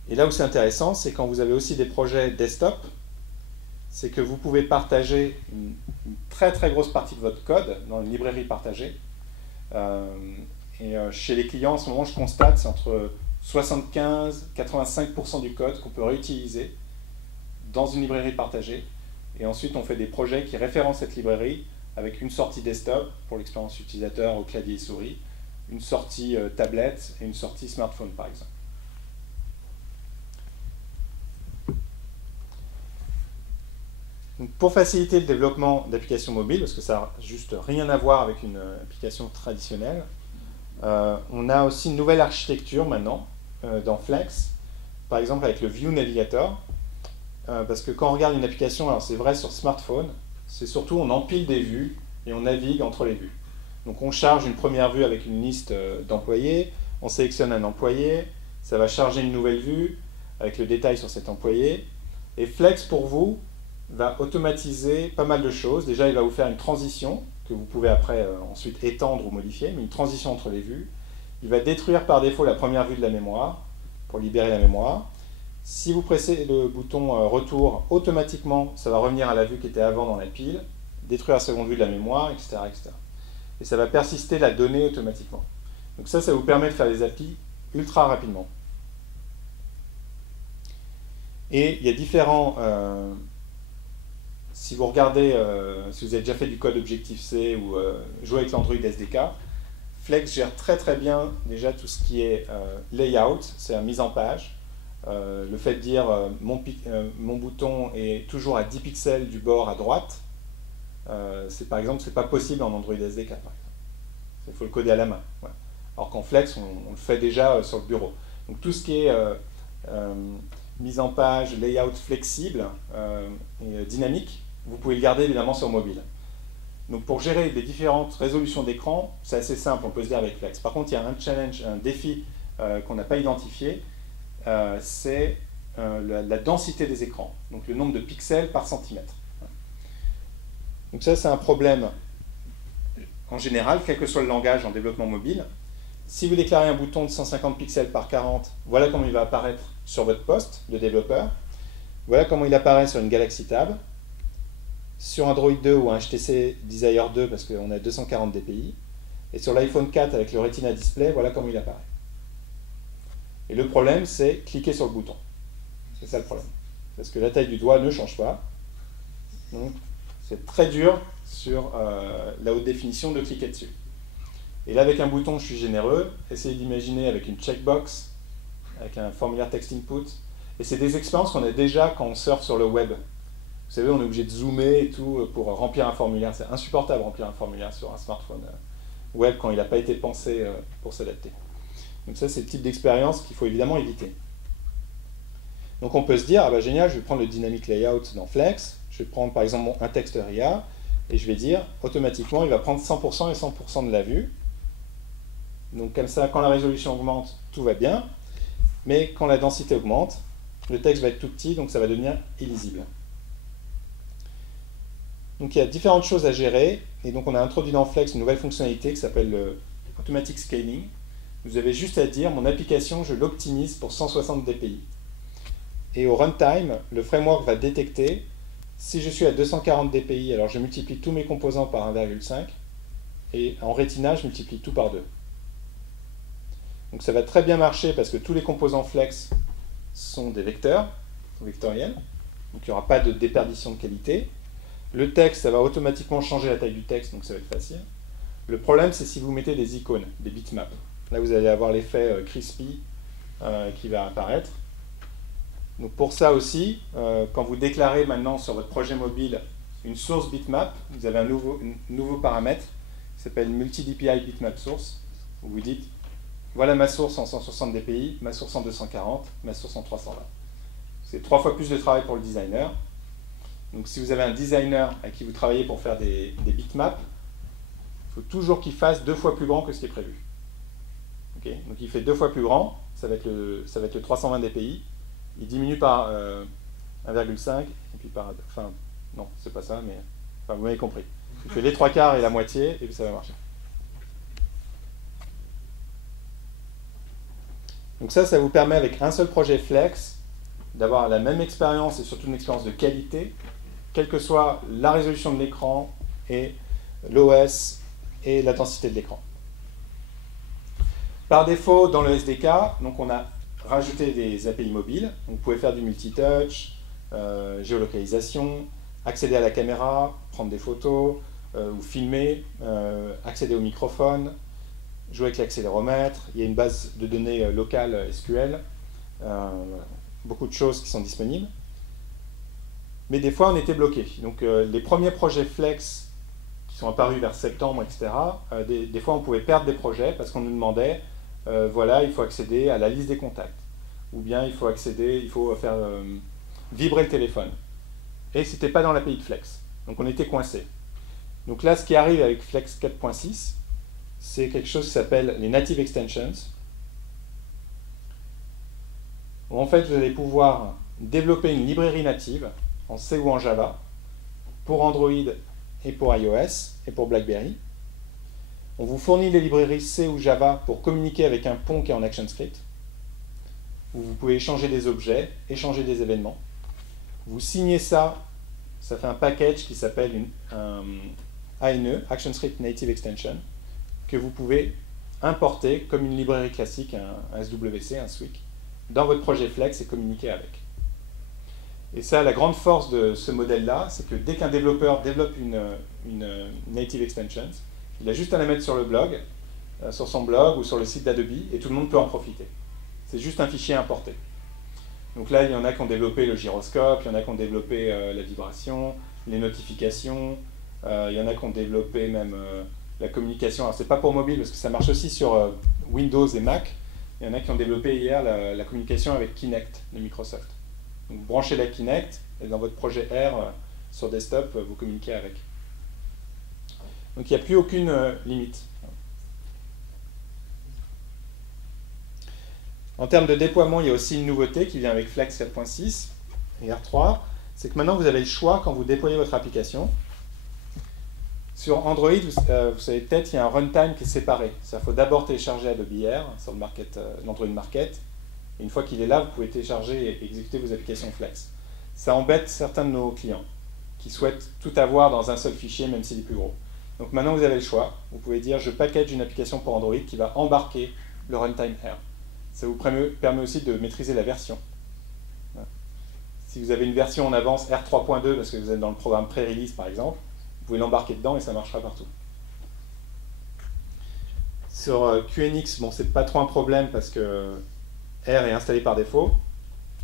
Et là où c'est intéressant, c'est quand vous avez aussi des projets desktop, c'est que vous pouvez partager une très très grosse partie de votre code dans une librairie partagée. Chez les clients, en ce moment, je constate, c'est entre 75-85% du code qu'on peut réutiliser dans une librairie partagée. Et ensuite, on fait des projets qui référencent cette librairie avec une sortie desktop pour l'expérience utilisateur au clavier et souris, une sortie tablette et une sortie smartphone, par exemple. Donc, pour faciliter le développement d'applications mobiles, parce que ça n'a juste rien à voir avec une application traditionnelle, on a aussi une nouvelle architecture maintenant dans Flex, par exemple avec le View Navigator, parce que quand on regarde une application, alors c'est vrai sur smartphone, c'est surtout on empile des vues et on navigue entre les vues. Donc on charge une première vue avec une liste d'employés, on sélectionne un employé, ça va charger une nouvelle vue avec le détail sur cet employé, et Flex pour vous va automatiser pas mal de choses. Déjà, il va vous faire une transition que vous pouvez après ensuite étendre ou modifier, mais une transition entre les vues. Il va détruire par défaut la première vue de la mémoire pour libérer la mémoire. Si vous pressez le bouton retour, automatiquement, ça va revenir à la vue qui était avant dans la pile, détruire la seconde vue de la mémoire, etc., etc. Et ça va persister la donnée automatiquement. Donc ça vous permet de faire des applis ultra rapidement. Et il y a différents... si vous regardez, si vous avez déjà fait du code Objective-C ou joué avec l'Android SDK, Flex gère très très bien déjà tout ce qui est layout, c'est la mise en page. Le fait de dire mon bouton est toujours à 10 pixels du bord à droite, par exemple, c'est pas possible en Android SDK, par exemple. Il faut le coder à la main. Voilà. Alors qu'en Flex, on le fait déjà sur le bureau. Donc tout ce qui est mise en page, layout flexible et dynamique, vous pouvez le garder évidemment sur mobile. Donc pour gérer les différentes résolutions d'écran, c'est assez simple, on peut se dire avec Flex. Par contre, il y a un challenge, un défi qu'on n'a pas identifié, c'est la densité des écrans, donc le nombre de pixels par centimètre. Donc ça, c'est un problème en général, quel que soit le langage en développement mobile. Si vous déclarez un bouton de 150 pixels par 40, voilà comment il va apparaître sur votre poste de développeur. Voilà comment il apparaît sur une Galaxy Tab, sur Android 2 ou un HTC Desire 2 parce qu'on a 240 dpi, et sur l'iPhone 4 avec le Retina Display, voilà comment il apparaît. Et le problème, c'est cliquer sur le bouton. C'est ça le problème. Parce que la taille du doigt ne change pas. Donc, c'est très dur sur la haute définition de cliquer dessus. Et là, avec un bouton, je suis généreux. Essayez d'imaginer avec une checkbox, avec un formulaire text input. Et c'est des expériences qu'on a déjà quand on surfe sur le web. Vous savez, on est obligé de zoomer et tout pour remplir un formulaire. C'est insupportable de remplir un formulaire sur un smartphone web quand il n'a pas été pensé pour s'adapter. Donc ça, c'est le type d'expérience qu'il faut évidemment éviter. Donc on peut se dire, ah bah génial, je vais prendre le dynamic layout dans Flex, je vais prendre par exemple un texte RIA, et je vais dire, automatiquement, il va prendre 100% et 100% de la vue. Donc comme ça, quand la résolution augmente, tout va bien, mais quand la densité augmente, le texte va être tout petit, donc ça va devenir illisible. Donc il y a différentes choses à gérer, et donc on a introduit dans Flex une nouvelle fonctionnalité qui s'appelle le Automatic Scaling. Vous avez juste à dire, mon application, je l'optimise pour 160 dpi. Et au runtime, le framework va détecter, si je suis à 240 dpi, alors je multiplie tous mes composants par 1,5, et en Retina, je multiplie tout par 2. Donc ça va très bien marcher parce que tous les composants Flex sont des vecteurs, vectoriels, donc il n'y aura pas de déperdition de qualité. Le texte, ça va automatiquement changer la taille du texte, donc ça va être facile. Le problème, c'est si vous mettez des icônes, des bitmaps. Là, vous allez avoir l'effet crispy qui va apparaître. Donc pour ça aussi, quand vous déclarez maintenant sur votre projet mobile une source bitmap, vous avez un nouveau paramètre qui s'appelle multi-DPI bitmap source, où vous dites, voilà ma source en 160 dpi, ma source en 240, ma source en 320. C'est 3 fois plus de travail pour le designer. Donc si vous avez un designer avec qui vous travaillez pour faire des bitmaps, il faut toujours qu'il fasse 2 fois plus grand que ce qui est prévu. Okay, donc il fait 2 fois plus grand, ça va être le 320 dpi, il diminue par 1,5, et puis par... Enfin, non, c'est pas ça, mais... Enfin, vous m'avez compris. Il fait les 3/4 et la moitié, et puis ça va marcher. Donc ça vous permet avec un seul projet Flex d'avoir la même expérience et surtout une expérience de qualité, quelle que soit la résolution de l'écran et l'OS et la densité de l'écran. Par défaut, dans le SDK, donc on a rajouter des API mobiles. Vous pouvez faire du multitouch, géolocalisation, accéder à la caméra, prendre des photos, ou filmer, accéder au microphone, jouer avec l'accéléromètre. Il y a une base de données locale SQL. Voilà. Beaucoup de choses qui sont disponibles. Mais des fois, on était bloqué. Donc, les premiers projets Flex qui sont apparus vers septembre, etc., des fois, on pouvait perdre des projets parce qu'on nous demandait, voilà, il faut accéder à la liste des contacts. Ou bien, il faut accéder, il faut faire vibrer le téléphone. Et ce n'était pas dans l'API de Flex. Donc, on était coincé. Donc là, ce qui arrive avec Flex 4.6, c'est quelque chose qui s'appelle les Native Extensions. Où en fait, vous allez pouvoir développer une librairie native en C ou en Java pour Android et pour iOS et pour BlackBerry. On vous fournit les librairies C ou Java pour communiquer avec un pont qui est en ActionScript, où vous pouvez échanger des objets, échanger des événements. Vous signez ça, ça fait un package qui s'appelle un ANE, ActionScript Native Extension, que vous pouvez importer comme une librairie classique, un SWC, un SWIC, dans votre projet Flex et communiquer avec. Et ça, la grande force de ce modèle-là, c'est que dès qu'un développeur développe une Native Extension, il a juste à la mettre sur le blog, sur son blog ou sur le site d'Adobe, et tout le monde peut en profiter. C'est juste un fichier importé. Donc là, il y en a qui ont développé le gyroscope, il y en a qui ont développé la vibration, les notifications, il y en a qui ont développé même la communication. Alors, c'est pas pour mobile, parce que ça marche aussi sur Windows et Mac. Il y en a qui ont développé hier la communication avec Kinect de Microsoft. Donc, vous branchez la Kinect, et dans votre projet R sur desktop, vous communiquez avec. Donc, il n'y a plus aucune limite. En termes de déploiement, il y a aussi une nouveauté qui vient avec Flex 4.6 et R3. C'est que maintenant, vous avez le choix quand vous déployez votre application. Sur Android, vous savez peut-être, il y a un runtime qui est séparé. C'est-à-dire qu'il faut d'abord télécharger Adobe Air sur l'Android Market. Et une fois qu'il est là, vous pouvez télécharger et exécuter vos applications Flex. Ça embête certains de nos clients qui souhaitent tout avoir dans un seul fichier, même s'il est plus gros. Donc maintenant, vous avez le choix. Vous pouvez dire, je package une application pour Android qui va embarquer le runtime R. Ça vous permet aussi de maîtriser la version. Si vous avez une version en avance R3.2 parce que vous êtes dans le programme pré-release par exemple, vous pouvez l'embarquer dedans et ça marchera partout. Sur QNX, bon, c'est pas trop un problème parce que R est installé par défaut.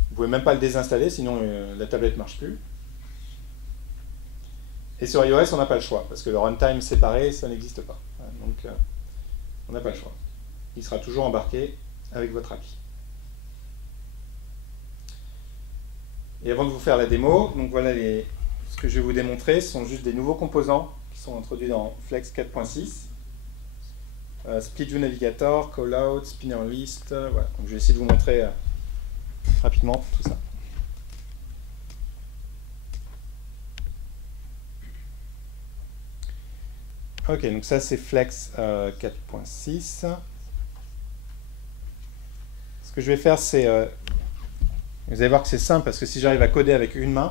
Vous pouvez même pas le désinstaller, sinon la tablette ne marche plus. Et sur iOS, on n'a pas le choix parce que le runtime séparé, ça n'existe pas. Donc, on n'a pas le choix. Il sera toujours embarqué avec votre appli. Et avant de vous faire la démo, donc voilà ce que je vais vous démontrer, ce sont juste des nouveaux composants qui sont introduits dans Flex 4.6. Split View Navigator, Callout, Spinner List, voilà. Donc je vais essayer de vous montrer rapidement tout ça. Ok, donc ça c'est Flex 4.6. Ce que je vais faire, c'est... vous allez voir que c'est simple, parce que si j'arrive à coder avec une main,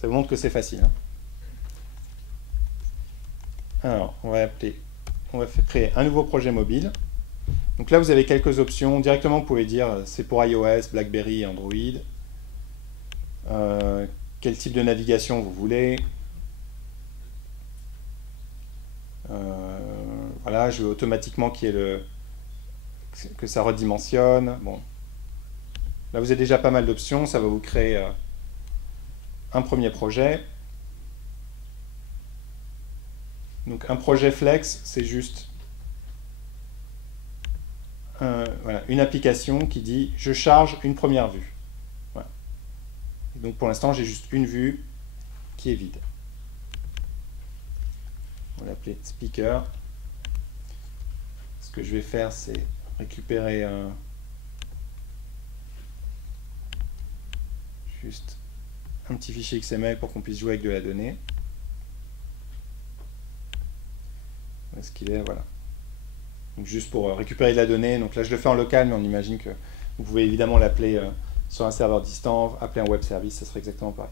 ça vous montre que c'est facile. Hein. Alors, on va créer un nouveau projet mobile. Donc là, vous avez quelques options. Directement, vous pouvez dire c'est pour iOS, BlackBerry et Android. Quel type de navigation vous voulez. Voilà, je veux automatiquement que ça redimensionne. Bon. Là, vous avez déjà pas mal d'options. Ça va vous créer un premier projet. Donc, un projet Flex, c'est juste voilà, une application qui dit « je charge une première vue ». Voilà. Et donc, pour l'instant, j'ai juste une vue qui est vide. On va l'appeler Speaker. Ce que je vais faire, c'est récupérer juste un petit fichier XML pour qu'on puisse jouer avec de la donnée. Où est-ce qu'il est? Voilà. Donc juste pour récupérer de la donnée. Donc là, je le fais en local, mais on imagine que vous pouvez évidemment l'appeler sur un serveur distant, appeler un web service, ça serait exactement pareil.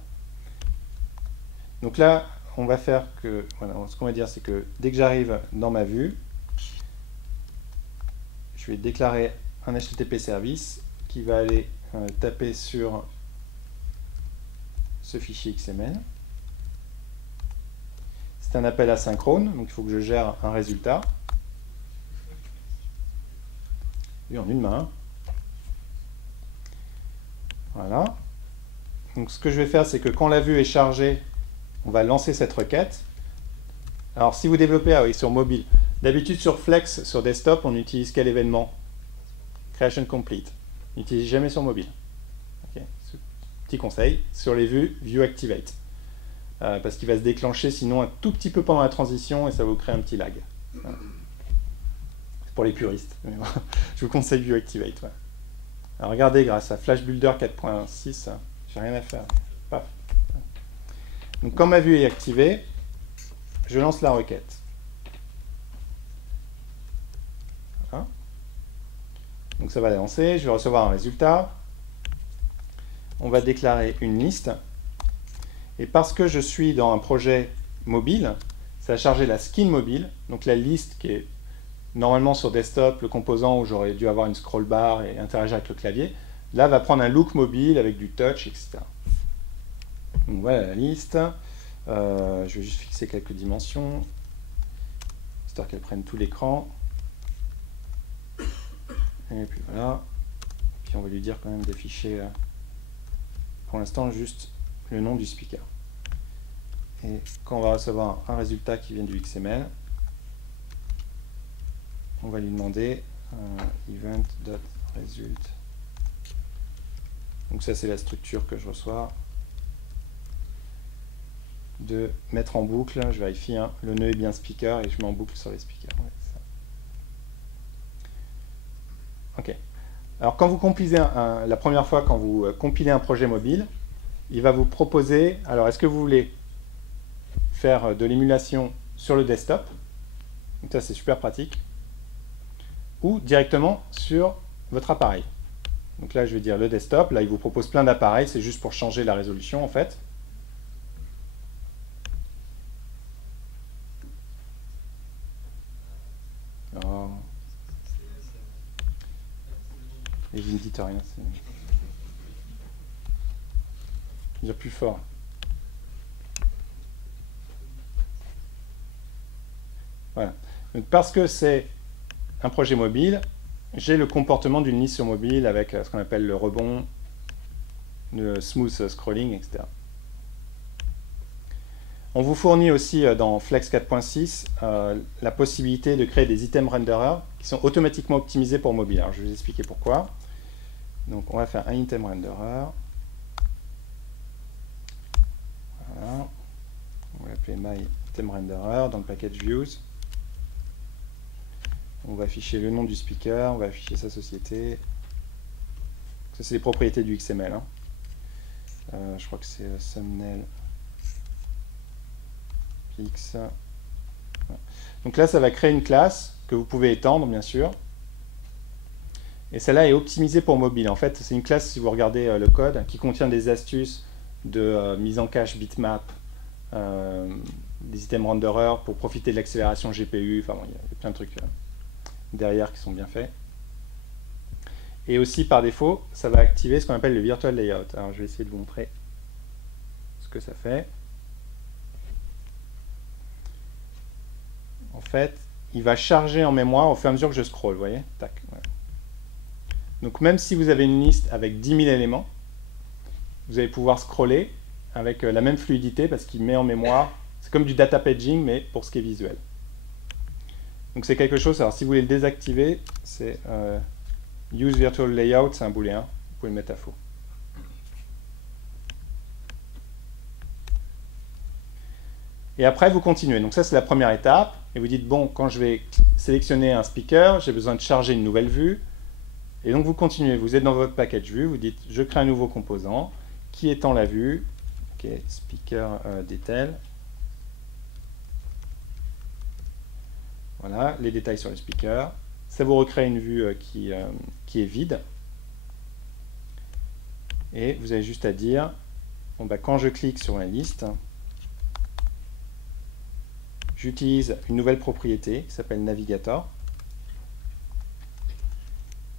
Donc là, on va faire que, voilà, ce qu'on va dire, c'est que dès que j'arrive dans ma vue, je vais déclarer un HTTP service qui va aller taper sur ce fichier XML. C'est un appel asynchrone, donc il faut que je gère un résultat. Et en une main. Voilà. Donc ce que je vais faire, c'est que quand la vue est chargée, on va lancer cette requête. Alors si vous développez sur mobile, d'habitude sur Flex, sur desktop, on utilise quel événement? Creation complete. On n'utilise jamais sur mobile. Okay. Petit conseil, sur les vues, view activate. Parce qu'il va se déclencher sinon un tout petit peu pendant la transition et ça va vous créer un petit lag. Voilà. C'est pour les puristes. Je vous conseille view activate. Ouais. Alors regardez, grâce à Flash Builder 4.6, j'ai rien à faire. Paf. Donc quand ma vue est activée, je lance la requête. Voilà. Donc ça va lancer, je vais recevoir un résultat. On va déclarer une liste. Et parce que je suis dans un projet mobile, ça va charger la skin mobile, donc la liste qui est normalement sur desktop, le composant où j'aurais dû avoir une scroll bar et interagir avec le clavier, là va prendre un look mobile avec du touch, etc. Donc voilà la liste. Je vais juste fixer quelques dimensions, histoire qu'elle prenne tout l'écran. Et puis voilà. Puis on va lui dire quand même d'afficher, pour l'instant, juste le nom du speaker. Et quand on va recevoir un résultat qui vient du XML, on va lui demander event.result. Donc ça c'est la structure que je reçois. De mettre en boucle, je vérifie, hein, le nœud est bien speaker et je mets en boucle sur les speakers. Ouais, ça. Ok. Alors quand vous compilez la première fois, quand vous compilez un projet mobile, il va vous proposer, alors est-ce que vous voulez faire de l'émulation sur le desktop, donc ça c'est super pratique, ou directement sur votre appareil. Donc là je vais dire le desktop, là il vous propose plein d'appareils, c'est juste pour changer la résolution en fait. Oh. Et je ne dis rien, c'est... Je vais dire plus fort. Voilà. Donc, parce que c'est un projet mobile, j'ai le comportement d'une liste sur mobile avec ce qu'on appelle le rebond, le smooth scrolling, etc. On vous fournit aussi dans Flex 4.6 la possibilité de créer des items renderers qui sont automatiquement optimisés pour mobile. Alors je vais vous expliquer pourquoi. Donc on va faire un item renderer. Voilà. On va l'appeler my item renderer dans le package views. On va afficher le nom du speaker, on va afficher sa société. Ça c'est les propriétés du XML. Hein. Je crois que c'est thumbnail X. Voilà. Donc là ça va créer une classe que vous pouvez étendre bien sûr. Et celle-là est optimisée pour mobile. En fait c'est une classe, si vous regardez le code, qui contient des astuces de mise en cache bitmap, des items renderers pour profiter de l'accélération GPU, enfin bon, il y a plein de trucs derrière qui sont bien faits. Et aussi par défaut, ça va activer ce qu'on appelle le virtual layout. Alors je vais essayer de vous montrer ce que ça fait. En fait, il va charger en mémoire au fur et à mesure que je scroll, vous voyez. Tac, voilà. Donc même si vous avez une liste avec 10 000 éléments, vous allez pouvoir scroller avec la même fluidité parce qu'il met en mémoire, c'est comme du data paging mais pour ce qui est visuel. Donc c'est quelque chose, alors si vous voulez le désactiver, c'est use virtual layout, c'est un booléen, vous pouvez le mettre à faux. Et après vous continuez, donc ça c'est la première étape, et vous dites bon, quand je vais sélectionner un speaker, j'ai besoin de charger une nouvelle vue, et donc vous continuez, vous êtes dans votre package vue, vous dites je crée un nouveau composant, qui étend la vue, ok, speaker detail. Voilà, les détails sur le speaker. Ça vous recrée une vue qui est vide. Et vous avez juste à dire, bon, bah, quand je clique sur la liste, j'utilise une nouvelle propriété qui s'appelle Navigator.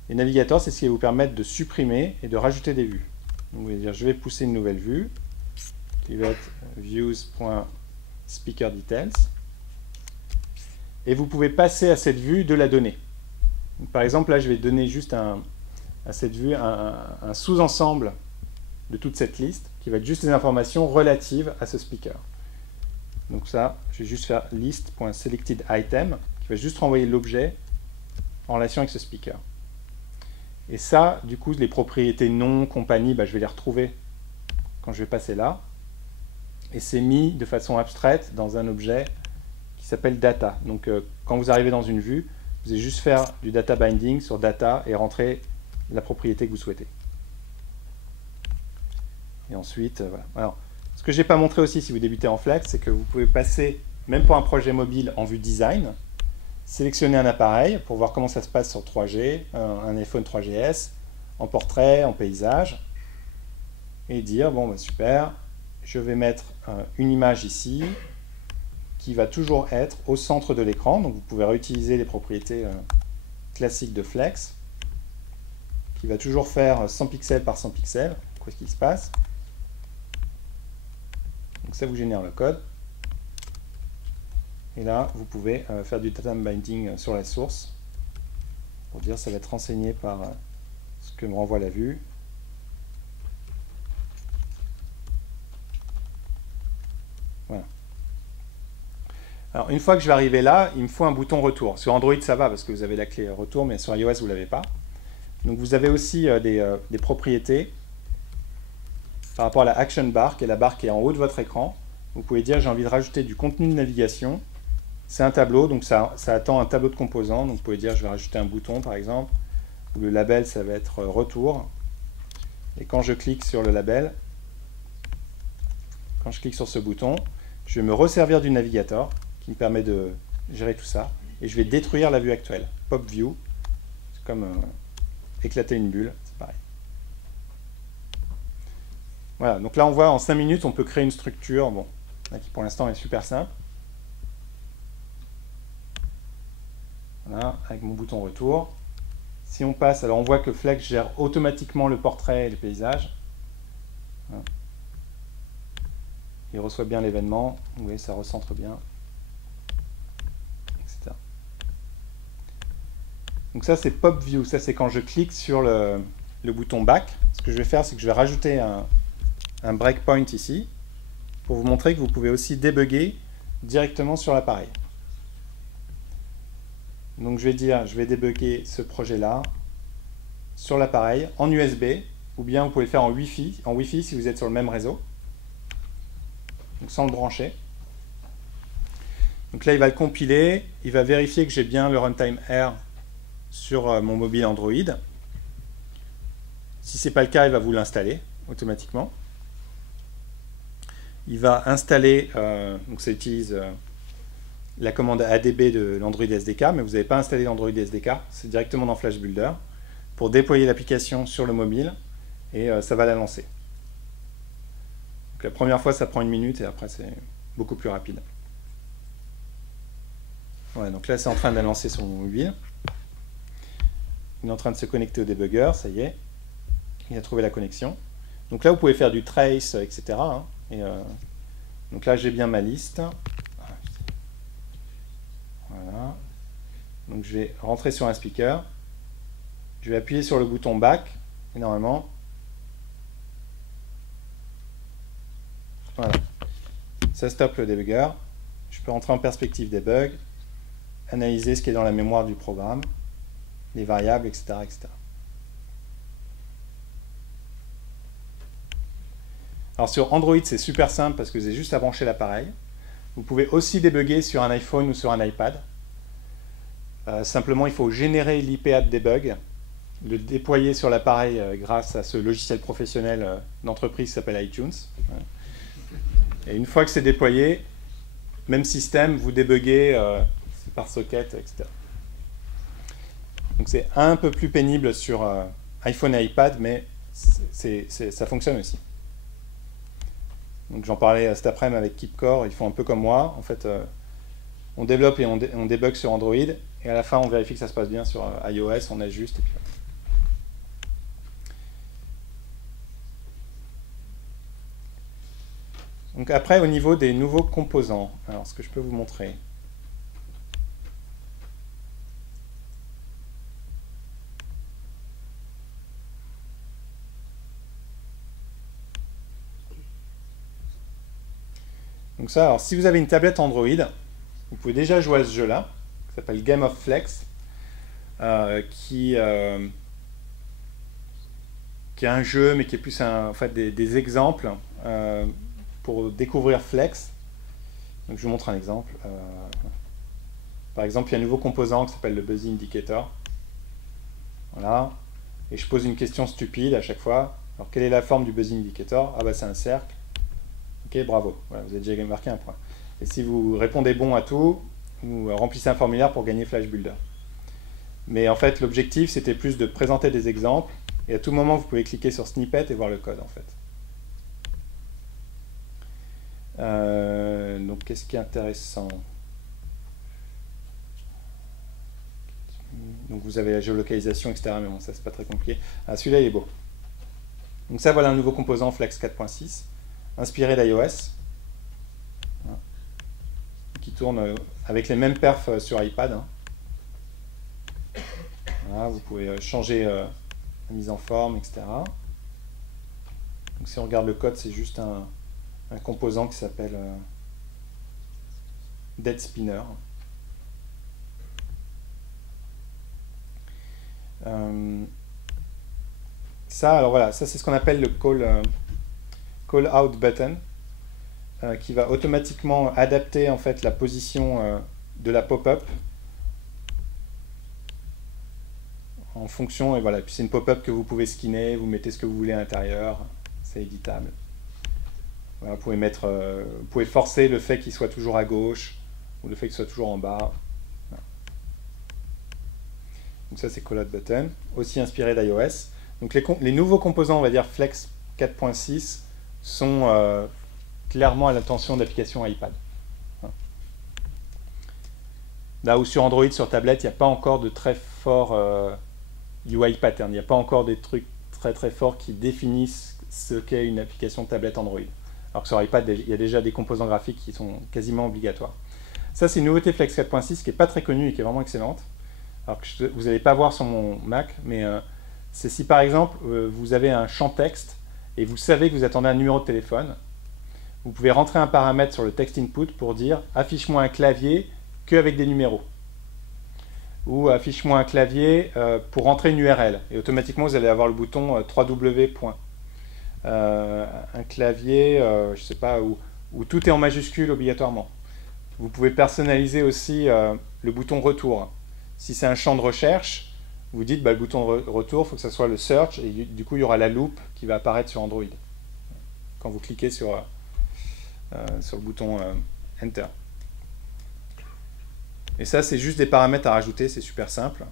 Les navigateurs, c'est ce qui va vous permettre de supprimer et de rajouter des vues. Donc, vous allez dire, je vais pousser une nouvelle vue, qui va être views.speakerdetails. Et vous pouvez passer à cette vue de la donnée. Donc, par exemple, là, je vais donner juste à cette vue un sous-ensemble de toute cette liste, qui va être juste des informations relatives à ce speaker. Donc ça, je vais juste faire list.selectedItem, qui va juste renvoyer l'objet en relation avec ce speaker. Et ça, du coup, les propriétés nom, compagnie, je vais les retrouver quand je vais passer là. Et c'est mis de façon abstraite dans un objet qui s'appelle data. Donc quand vous arrivez dans une vue, vous allez juste faire du data binding sur data et rentrer la propriété que vous souhaitez. Et ensuite, voilà. Alors, ce que je n'ai pas montré aussi si vous débutez en Flex, c'est que vous pouvez passer, même pour un projet mobile, en vue design, sélectionner un appareil pour voir comment ça se passe sur 3G, un iPhone 3GS, en portrait, en paysage, et dire, bon, super, je vais mettre une image ici, qui va toujours être au centre de l'écran, donc vous pouvez réutiliser les propriétés classiques de Flex, qui va toujours faire 100 pixels par 100 pixels, qu'est-ce qui se passe. Donc ça vous génère le code. Et là, vous pouvez faire du data binding sur la source, pour dire ça va être renseigné par ce que me renvoie la vue. Voilà. Alors une fois que je vais arriver là, il me faut un bouton retour. Sur Android ça va parce que vous avez la clé retour, mais sur iOS vous ne l'avez pas. Donc vous avez aussi des propriétés par rapport à la action bar, qui est la barre qui est en haut de votre écran. Vous pouvez dire j'ai envie de rajouter du contenu de navigation. C'est un tableau, donc ça attend un tableau de composants. Donc vous pouvez dire je vais rajouter un bouton par exemple, ou le label ça va être retour. Et quand je clique sur le label, quand je clique sur ce bouton, je vais me resservir du navigateur qui me permet de gérer tout ça. Et je vais détruire la vue actuelle. Pop view, c'est comme éclater une bulle, c'est pareil. Voilà, donc là on voit en 5 minutes on peut créer une structure, bon, là, qui pour l'instant est super simple. Voilà, avec mon bouton retour. Si on passe, alors on voit que Flex gère automatiquement le portrait et le paysage. Voilà. Il reçoit bien l'événement, vous voyez, ça recentre bien, etc. Donc ça c'est Pop View, ça c'est quand je clique sur le bouton Back. Ce que je vais faire, c'est que je vais rajouter un breakpoint ici, pour vous montrer que vous pouvez aussi débugger directement sur l'appareil. Donc je vais dire, je vais débugger ce projet-là sur l'appareil en USB, ou bien vous pouvez le faire en Wi-Fi si vous êtes sur le même réseau. Donc sans le brancher. Donc là, il va le compiler, il va vérifier que j'ai bien le runtime R sur mon mobile Android. Si ce n'est pas le cas, il va vous l'installer automatiquement. Il va installer, donc ça utilise la commande ADB de l'Android SDK, mais vous n'avez pas installé l'Android SDK, c'est directement dans Flash Builder, pour déployer l'application sur le mobile, et ça va la lancer. Donc la première fois, ça prend 1 minute, et après, c'est beaucoup plus rapide. Ouais, donc là, c'est en train de la lancer sur mon mobile. Il est en train de se connecter au débugger, ça y est. Il a trouvé la connexion. Donc là, vous pouvez faire du trace, etc. Hein, donc là, j'ai bien ma liste. Voilà. Donc je vais rentrer sur un speaker. Je vais appuyer sur le bouton Back, et normalement, voilà. Ça stoppe le débugger. Je peux rentrer en perspective debug, analyser ce qui est dans la mémoire du programme, les variables, etc. etc. Alors sur Android, c'est super simple parce que vous avez juste à brancher l'appareil. Vous pouvez aussi débugger sur un iPhone ou sur un iPad. Simplement, il faut générer l'IPA de debug, le déployer sur l'appareil grâce à ce logiciel professionnel d'entreprise qui s'appelle iTunes. Et une fois que c'est déployé, même système, vous débuguez par socket, etc. Donc c'est un peu plus pénible sur iPhone et iPad, mais ça fonctionne aussi. Donc j'en parlais cet après-midi avec KeepCore, ils font un peu comme moi. En fait, on développe et on débug sur Android, et à la fin on vérifie que ça se passe bien sur iOS, on ajuste. Et puis... Donc après, au niveau des nouveaux composants, alors ce que je peux vous montrer. Donc ça, alors si vous avez une tablette Android, vous pouvez déjà jouer à ce jeu-là, qui s'appelle Game of Flex, qui est un jeu, mais qui est plus en fait des exemples pour découvrir Flex. Donc je vous montre un exemple. Par exemple, il y a un nouveau composant qui s'appelle le Buzzy Indicator. Voilà. Et je pose une question stupide à chaque fois. Alors, quelle est la forme du Buzzy Indicator? Ah bah c'est un cercle. Ok, bravo. Voilà, vous avez déjà marqué un point. Et si vous répondez bon à tout, vous remplissez un formulaire pour gagner Flash Builder. Mais en fait, l'objectif, c'était plus de présenter des exemples. Et à tout moment, vous pouvez cliquer sur Snippet et voir le code, en fait. Donc, qu'est-ce qui est intéressant? Donc, vous avez la géolocalisation, etc. Mais bon, ça, c'est pas très compliqué. Ah, celui-là, il est beau. Donc, ça, voilà un nouveau composant Flex 4.6, inspiré d'iOS, qui tourne avec les mêmes perfs sur iPad. Voilà, vous pouvez changer la mise en forme, etc. Donc, si on regarde le code, c'est juste un composant qui s'appelle Dead Spinner. Ça, alors voilà, ça c'est ce qu'on appelle le call out button, qui va automatiquement adapter en fait la position de la pop-up en fonction, et voilà, puis c'est une pop-up que vous pouvez skinner, vous mettez ce que vous voulez à l'intérieur, c'est éditable. Voilà, vous pouvez forcer le fait qu'il soit toujours à gauche ou le fait qu'il soit toujours en bas. Voilà. Donc ça c'est call out button, aussi inspiré d'iOS. Donc les nouveaux composants, on va dire Flex 4.6, sont clairement à l'attention d'applications iPad. Là où sur Android, sur tablette, il n'y a pas encore de très fort UI pattern. Il n'y a pas encore des trucs très très forts qui définissent ce qu'est une application tablette Android. Alors que sur iPad, il y a déjà des composants graphiques qui sont quasiment obligatoires. Ça, c'est une nouveauté Flex 4.6 qui n'est pas très connue et qui est vraiment excellente. Alors que vous n'allez pas voir sur mon Mac, mais c'est si par exemple, vous avez un champ texte et vous savez que vous attendez un numéro de téléphone, vous pouvez rentrer un paramètre sur le text input pour dire « affiche-moi un clavier qu'avec des numéros » ou « affiche-moi un clavier pour rentrer une URL » et automatiquement vous allez avoir le bouton 3W. Un clavier, je sais pas, où tout est en majuscule obligatoirement. Vous pouvez personnaliser aussi le bouton retour. Si c'est un champ de recherche, vous dites bah, le bouton retour, il faut que ça soit le search, et du coup il y aura la loupe qui va apparaître sur Android quand vous cliquez sur le bouton Enter. Et ça, c'est juste des paramètres à rajouter, c'est super simple.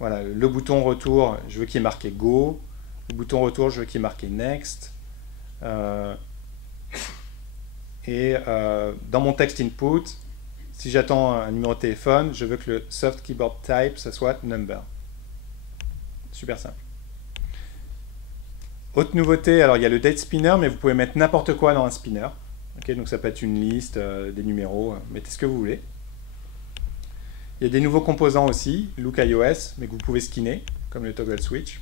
Voilà, le bouton retour, je veux qu'il y ait marqué Go. Le bouton retour, je veux qu'il y ait marqué Next. Dans mon text input, si j'attends un numéro de téléphone, je veux que le soft keyboard type, ça soit number. Super simple. Autre nouveauté, alors il y a le date spinner, mais vous pouvez mettre n'importe quoi dans un spinner. Okay, donc ça peut être une liste, des numéros, mettez ce que vous voulez. Il y a des nouveaux composants aussi, look iOS, mais que vous pouvez skinner, comme le toggle switch.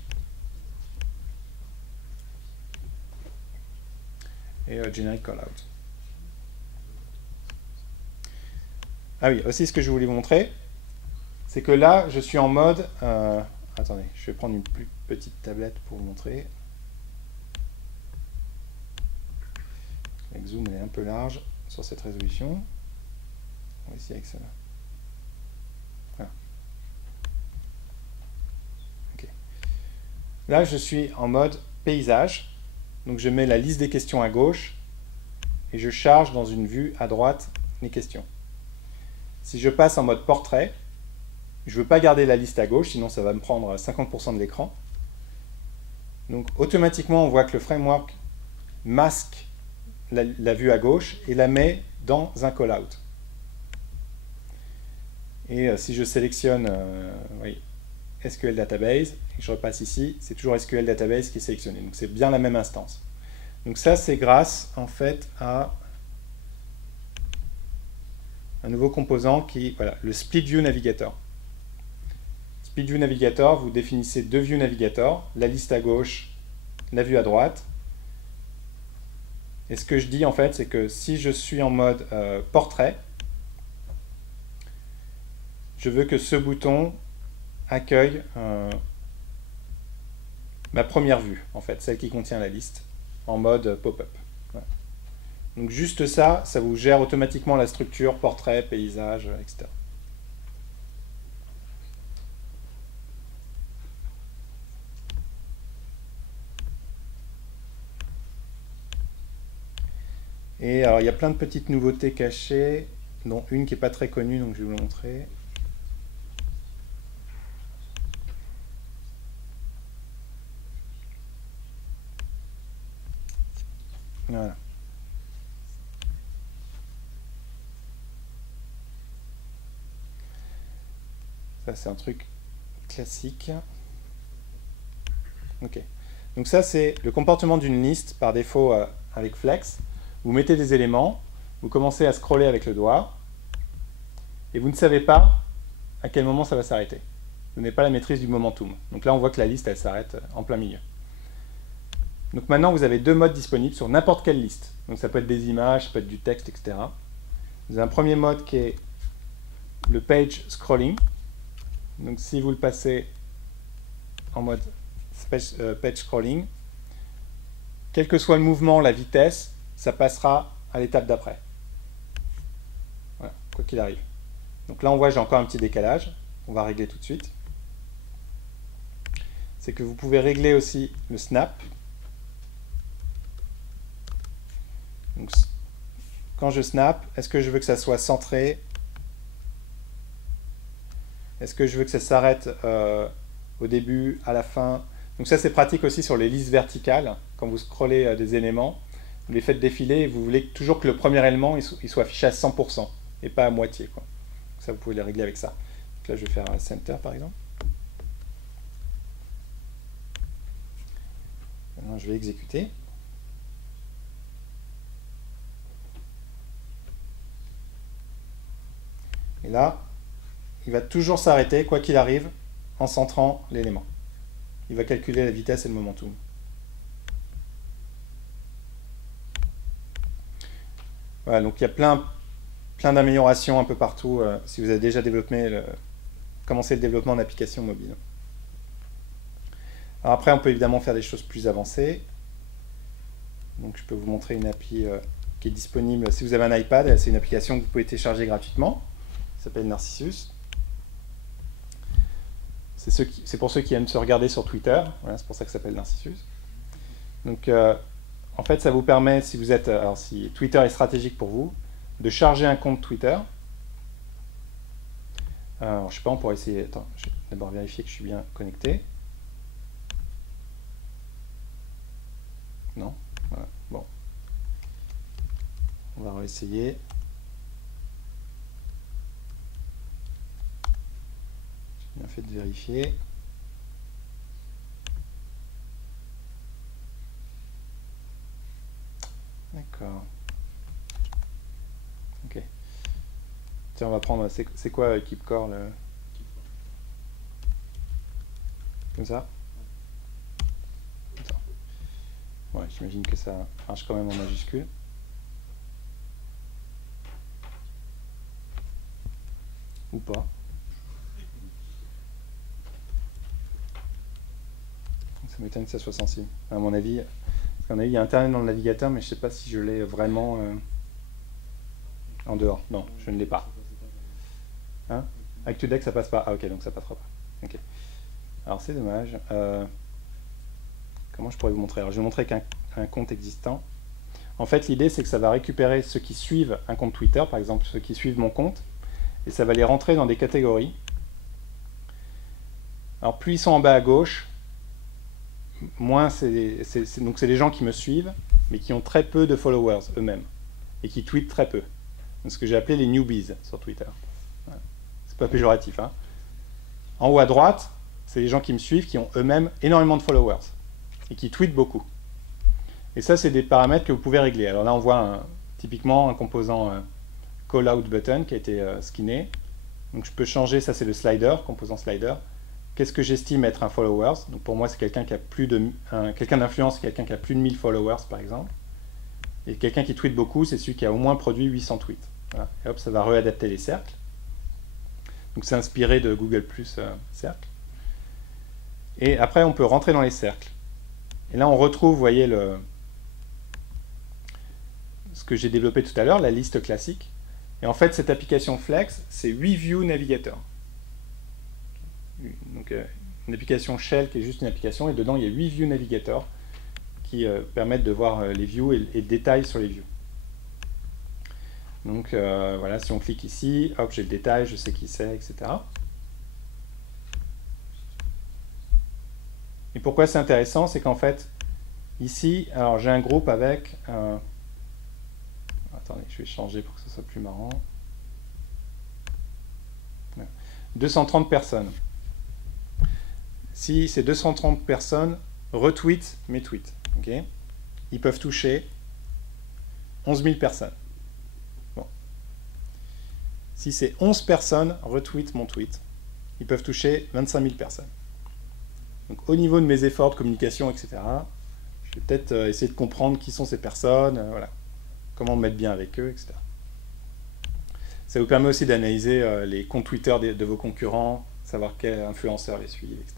Et generic callout. Ah oui, aussi ce que je voulais vous montrer, c'est que là, je suis en mode... attendez, je vais prendre une plus petite tablette pour vous montrer. Le zoom est un peu large sur cette résolution. On va essayer avec celle-là. Voilà. Okay. Là, je suis en mode paysage. Donc je mets la liste des questions à gauche et je charge dans une vue à droite les questions. Si je passe en mode portrait, je ne veux pas garder la liste à gauche, sinon ça va me prendre 50% de l'écran. Donc automatiquement, on voit que le framework masque la vue à gauche et la met dans un callout. Et si je sélectionne oui, SQL Database, et que je repasse ici, c'est toujours SQL Database qui est sélectionné. Donc c'est bien la même instance. Donc ça, c'est grâce en fait à un nouveau composant qui, voilà, le Split View Navigator. Split View Navigator, vous définissez deux views Navigator, la liste à gauche, la vue à droite. Et ce que je dis en fait, c'est que si je suis en mode portrait, je veux que ce bouton accueille ma première vue, en fait, celle qui contient la liste, en mode pop-up. Voilà. Donc juste ça, ça vous gère automatiquement la structure, portrait, paysage, etc. Et alors il y a plein de petites nouveautés cachées, dont une qui n'est pas très connue, donc je vais vous la montrer. Voilà. Ça, c'est un truc classique. Ok. Donc ça, c'est le comportement d'une liste par défaut avec Flex. Vous mettez des éléments, vous commencez à scroller avec le doigt, et vous ne savez pas à quel moment ça va s'arrêter. Vous n'avez pas la maîtrise du momentum. Donc là, on voit que la liste, elle s'arrête en plein milieu. Donc maintenant, vous avez deux modes disponibles sur n'importe quelle liste. Donc ça peut être des images, ça peut être du texte, etc. Vous avez un premier mode qui est le page scrolling. Donc si vous le passez en mode page scrolling, quel que soit le mouvement, la vitesse, ça passera à l'étape d'après. Voilà, quoi qu'il arrive. Donc là, on voit, j'ai encore un petit décalage. On va régler tout de suite. C'est que vous pouvez régler aussi le snap. Donc, quand je snap, est-ce que je veux que ça soit centré? Est-ce que je veux que ça s'arrête au début, à la fin? Donc ça, c'est pratique aussi sur les listes verticales. Quand vous scrollez des éléments, vous les faites défiler et vous voulez toujours que le premier élément il soit affiché à 100% et pas à moitié, quoi. Ça, vous pouvez les régler avec ça. Donc là, je vais faire un center, par exemple. Maintenant, je vais exécuter. Et là, il va toujours s'arrêter, quoi qu'il arrive, en centrant l'élément. Il va calculer la vitesse et le momentum. Voilà, donc il y a plein d'améliorations un peu partout si vous avez déjà commencé le développement d'applications mobiles. Alors après, on peut évidemment faire des choses plus avancées. Donc je peux vous montrer une appli qui est disponible si vous avez un iPad. C'est une application que vous pouvez télécharger gratuitement. Ça s'appelle Narcissus. C'est pour ceux qui aiment se regarder sur Twitter. Voilà, c'est pour ça que ça s'appelle Narcissus. Donc en fait, ça vous permet, si vous êtes, alors si Twitter est stratégique pour vous, de charger un compte Twitter. Alors, je sais pas, on pourrait essayer. Attends, je vais d'abord vérifier que je suis bien connecté. Non, voilà. Bon. On va réessayer. J'ai bien fait de vérifier. D'accord. Ok. Tiens, on va prendre. C'est quoi KeepCore le... Comme ça. Attends. Ouais, j'imagine que ça marche quand même en majuscule. Ou pas. Ça m'étonne que ça soit sensible. À mon avis. Il y a Internet dans le navigateur, mais je ne sais pas si je l'ai vraiment en dehors. Non, je ne l'ai pas. Hein? ActuDeck, ça passe pas. Ah ok, donc ça passera pas. Ok. Alors c'est dommage. Comment je pourrais vous montrer? Alors je vais vous montrer qu'un compte existant. En fait, l'idée, c'est que ça va récupérer ceux qui suivent un compte Twitter, par exemple ceux qui suivent mon compte, et ça va les rentrer dans des catégories. Alors plus ils sont en bas à gauche, moins c'est des gens qui me suivent, mais qui ont très peu de followers eux-mêmes, et qui tweetent très peu. Donc, ce que j'ai appelé les newbies sur Twitter. Voilà. C'est pas péjoratif. Hein. En haut à droite, c'est les gens qui me suivent, qui ont eux-mêmes énormément de followers, et qui tweetent beaucoup. Et ça, c'est des paramètres que vous pouvez régler. Alors là, on voit typiquement un composant call-out button qui a été skinné. Donc je peux changer, ça c'est le slider, composant slider. Qu'est-ce que j'estime être un followers? Donc pour moi, c'est quelqu'un qui a plus de quelqu'un d'influence, quelqu'un qui a plus de 1000 followers par exemple. Et quelqu'un qui tweet beaucoup, c'est celui qui a au moins produit 800 tweets. Voilà. Et hop, ça va réadapter les cercles. Donc c'est inspiré de Google Plus cercle. Et après, on peut rentrer dans les cercles. Et là, on retrouve, vous voyez, ce que j'ai développé tout à l'heure, la liste classique. Et en fait, cette application Flex, c'est 8 views navigator. Donc, une application Shell qui est juste une application, et dedans, il y a 8 views navigator qui permettent de voir les views et le détail sur les views. Donc, voilà, si on clique ici, hop, j'ai le détail, je sais qui c'est, etc. Et pourquoi c'est intéressant, c'est qu'en fait, ici, alors j'ai un groupe avec... Attendez, je vais changer pour que ce soit plus marrant. 230 personnes. Si ces 230 personnes retweetent mes tweets, okay, ils peuvent toucher 11 000 personnes. Bon. Si ces 11 personnes retweetent mon tweet, ils peuvent toucher 25 000 personnes. Donc au niveau de mes efforts de communication, etc., je vais peut-être essayer de comprendre qui sont ces personnes, voilà, comment me mettre bien avec eux, etc. Ça vous permet aussi d'analyser les comptes Twitter de vos concurrents, savoir quels influenceurs les suivent, etc.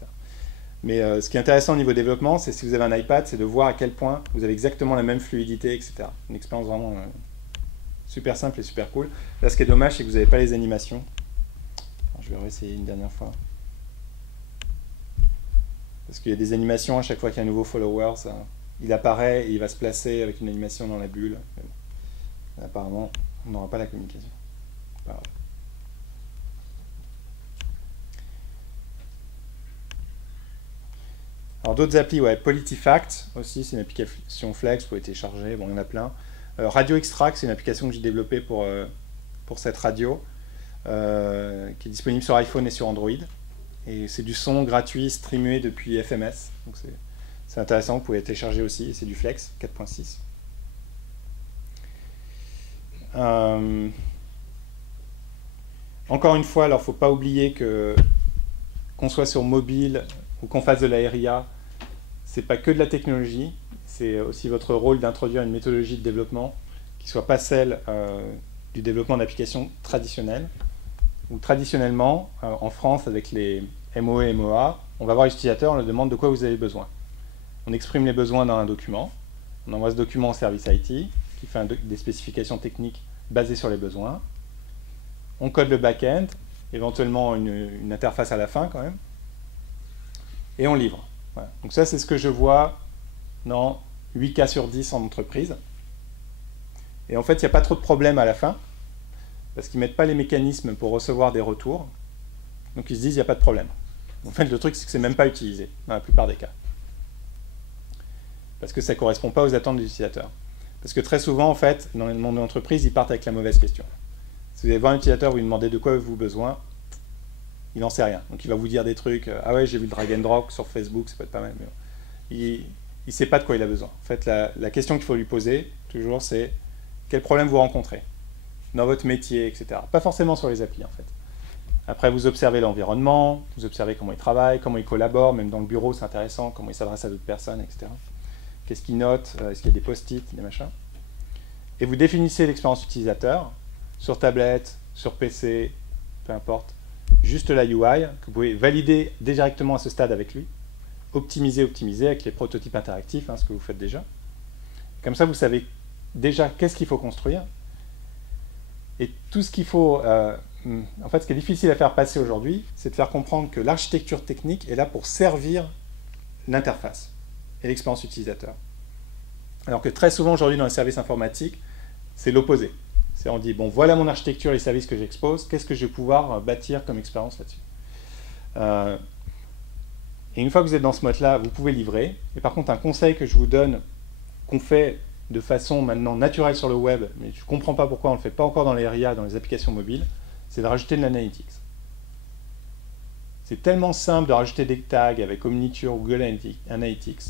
Mais ce qui est intéressant au niveau développement, c'est si vous avez un iPad, c'est de voir à quel point vous avez exactement la même fluidité, etc. Une expérience vraiment super simple et super cool. Là, ce qui est dommage, c'est que vous n'avez pas les animations. Alors, je vais réessayer une dernière fois. Parce qu'il y a des animations à chaque fois qu'il y a un nouveau follower, il apparaît et il va se placer avec une animation dans la bulle. Mais bon. Là, apparemment, on n'aura pas la communication. Pas grave. Alors d'autres applis, ouais, PolitiFact aussi, c'est une application Flex, vous pouvez télécharger, bon il y en a plein. Radio Extract, c'est une application que j'ai développée pour cette radio, qui est disponible sur iPhone et sur Android. Et c'est du son gratuit streamé depuis FMS, donc c'est intéressant, vous pouvez télécharger aussi, et c'est du Flex 4.6. Encore une fois, alors il ne faut pas oublier qu'on soit sur mobile ou qu'on fasse de la RIA, c'est pas que de la technologie, c'est aussi votre rôle d'introduire une méthodologie de développement qui ne soit pas celle du développement d'applications traditionnelles. Où traditionnellement, en France, avec les MOE et MOA, on va voir l'utilisateur, on leur demande de quoi vous avez besoin. On exprime les besoins dans un document, on envoie ce document au service IT, qui fait des spécifications techniques basées sur les besoins. On code le back-end, éventuellement une interface à la fin quand même, et on livre. Voilà. Donc ça, c'est ce que je vois dans 8 cas sur 10 en entreprise. Et en fait, il n'y a pas trop de problème à la fin, parce qu'ils ne mettent pas les mécanismes pour recevoir des retours. Donc ils se disent, il n'y a pas de problème. En fait, le truc, c'est que ce n'est même pas utilisé, dans la plupart des cas. Parce que ça ne correspond pas aux attentes de l'utilisateur. Parce que très souvent, en fait, dans le monde de l'entreprise, ils partent avec la mauvaise question. Si vous allez voir un utilisateur, vous lui demandez de quoi avez-vous besoin, il n'en sait rien. Donc il va vous dire des trucs, ah ouais, j'ai vu le drag and drop sur Facebook, ça peut être pas mal. Mais il ne sait pas de quoi il a besoin. En fait, la question qu'il faut lui poser, toujours, c'est quel problème vous rencontrez dans votre métier, etc. Pas forcément sur les applis, en fait. Après, vous observez l'environnement, vous observez comment ils travaillent, comment ils collaborent, même dans le bureau, c'est intéressant, comment ils s'adressent à d'autres personnes, etc. Qu'est-ce qu'ils notent, est-ce qu'il y a des post-it, des machins. Et vous définissez l'expérience utilisateur, sur tablette, sur PC, peu importe, juste la UI, que vous pouvez valider directement à ce stade avec lui, optimiser avec les prototypes interactifs, ce que vous faites déjà. Comme ça, vous savez déjà qu'est-ce qu'il faut construire, et tout ce qu'il faut... en fait, ce qui est difficile à faire passer aujourd'hui, c'est de faire comprendre que l'architecture technique est là pour servir l'interface et l'expérience utilisateur. Alors que très souvent aujourd'hui dans les services informatiques, c'est l'opposé. On dit, bon, voilà mon architecture et les services que j'expose, qu'est-ce que je vais pouvoir bâtir comme expérience là-dessus. Et une fois que vous êtes dans ce mode-là, vous pouvez livrer. Et par contre, un conseil que je vous donne, qu'on fait de façon maintenant naturelle sur le web, mais je ne comprends pas pourquoi on ne le fait pas encore dans les RIA, dans les applications mobiles, c'est de rajouter de l'analytics. C'est tellement simple de rajouter des tags avec Omniture ou Google Analytics.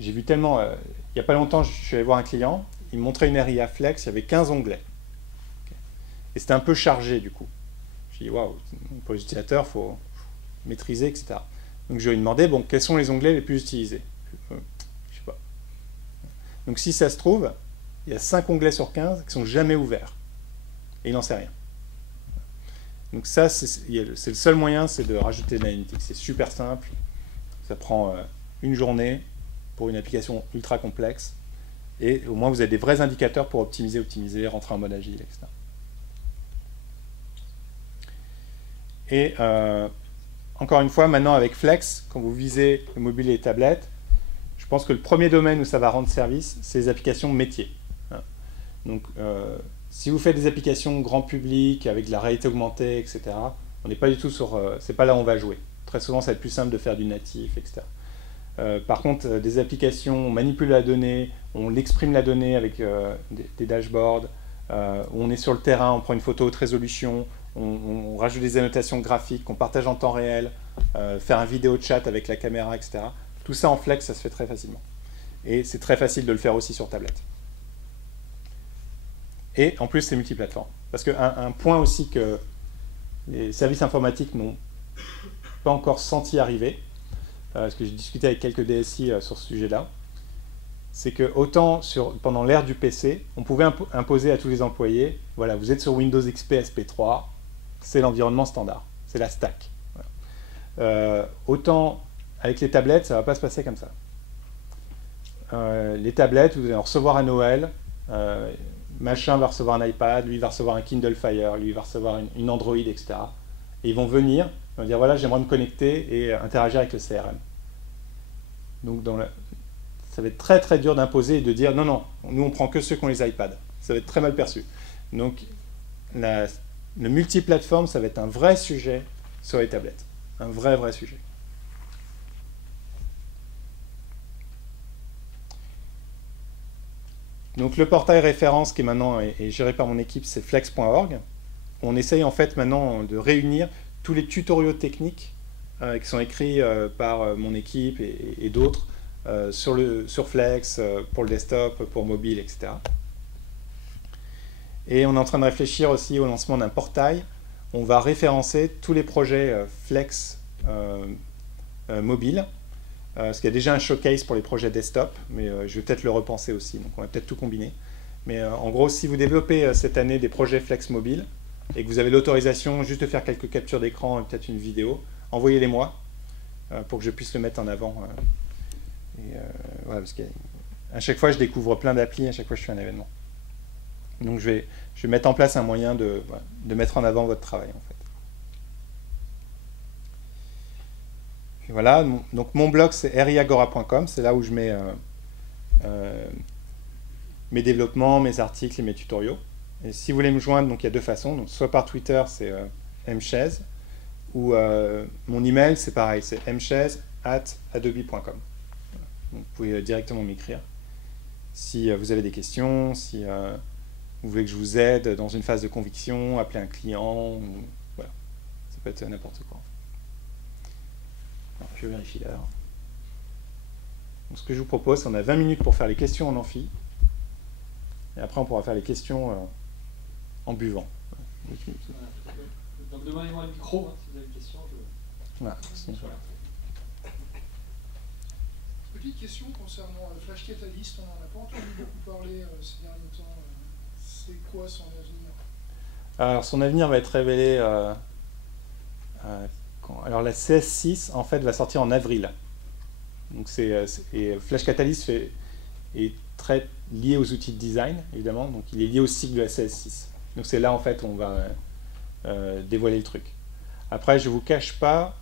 j'ai vu tellement... il n'y a pas longtemps, je suis allé voir un client, il me montrait une RIA Flex, il y avait 15 onglets. Et c'était un peu chargé, du coup. J'ai dit, waouh, pour les utilisateurs, il faut maîtriser, etc. Donc je lui ai demandé, bon, quels sont les onglets les plus utilisés? Je sais pas. Donc si ça se trouve, il y a 5 onglets sur 15 qui sont jamais ouverts. Et il n'en sait rien. Donc ça, c'est le seul moyen, c'est de rajouter de l'analytique. C'est super simple. Ça prend une journée pour une application ultra complexe. Et au moins, vous avez des vrais indicateurs pour optimiser, rentrer en mode agile, etc. Et encore une fois, maintenant avec Flex, quand vous visez le mobile et les tablettes, je pense que le premier domaine où ça va rendre service, c'est les applications métiers. Donc, si vous faites des applications grand public, avec de la réalité augmentée, etc., on n'est pas du tout sur... c'est pas là où on va jouer. Très souvent, ça va être plus simple de faire du natif, etc. Par contre, des applications, on manipule la donnée, on exprime la donnée avec des dashboards, on est sur le terrain, on prend une photo haute résolution, on rajoute des annotations graphiques qu'on partage en temps réel, faire un vidéo chat avec la caméra, etc. Tout ça en Flex, ça se fait très facilement. Et c'est très facile de le faire aussi sur tablette. Et en plus, c'est multiplateforme. Parce qu'un point aussi que les services informatiques n'ont pas encore senti arriver, parce que j'ai discuté avec quelques DSI sur ce sujet-là, c'est que autant pendant l'ère du PC, on pouvait imposer à tous les employés, voilà, vous êtes sur Windows XP SP3, c'est l'environnement standard, c'est la stack. Voilà. Autant avec les tablettes, ça ne va pas se passer comme ça. Les tablettes, vous allez en recevoir à Noël, machin va recevoir un iPad, lui va recevoir un Kindle Fire, lui va recevoir une Android, etc. Et ils vont venir, ils vont dire voilà, j'aimerais me connecter et interagir avec le CRM. Donc ça va être très très dur d'imposer et de dire non, non, nous on prend que ceux qui ont les iPads. Ça va être très mal perçu. Donc le multiplateforme, ça va être un vrai sujet sur les tablettes. Un vrai sujet. Donc le portail référence qui est maintenant est géré par mon équipe, c'est flex.org. On essaye en fait maintenant de réunir tous les tutoriaux techniques qui sont écrits par mon équipe et d'autres sur Flex, pour le desktop, pour mobile, etc. Et on est en train de réfléchir aussi au lancement d'un portail. On va référencer tous les projets Flex mobile. Parce qu'il y a déjà un showcase pour les projets desktop, mais je vais peut-être le repenser aussi, donc on va peut-être tout combiner. Mais en gros, si vous développez cette année des projets Flex mobile, et que vous avez l'autorisation juste de faire quelques captures d'écran et peut-être une vidéo, envoyez-les moi, pour que je puisse le mettre en avant. Voilà, parce qu'à chaque fois, je découvre plein d'applis, à chaque fois, je fais un événement. Donc je vais mettre en place un moyen de mettre en avant votre travail, en fait. Et voilà, donc mon blog c'est riagora.com, c'est là où je mets mes développements, mes articles et mes tutoriaux. Et si vous voulez me joindre, donc il y a deux façons, donc soit par Twitter c'est mchaise, ou mon email c'est pareil, c'est mchaise@adobe.com. Vous pouvez directement m'écrire si vous avez des questions, si vous voulez que je vous aide dans une phase de conviction, appeler un client, voilà, ça peut être n'importe quoi. Alors, je vérifie l'heure. Donc, ce que je vous propose, c'est qu'on a 20 minutes pour faire les questions en amphi. Et après, on pourra faire les questions en buvant. Donc, demandez-moi le micro, hein, si vous avez une question. Voilà. Petite question concernant Flash Catalyst. On n'en a pas entendu beaucoup parler ces derniers temps. C'est quoi son avenir? Alors, son avenir va être révélé... alors la CS6 en fait va sortir en avril. Donc et Flash Catalyst est très lié aux outils de design évidemment, donc il est lié au cycle de la CS6. Donc c'est là en fait où on va dévoiler le truc. Après je vous cache pas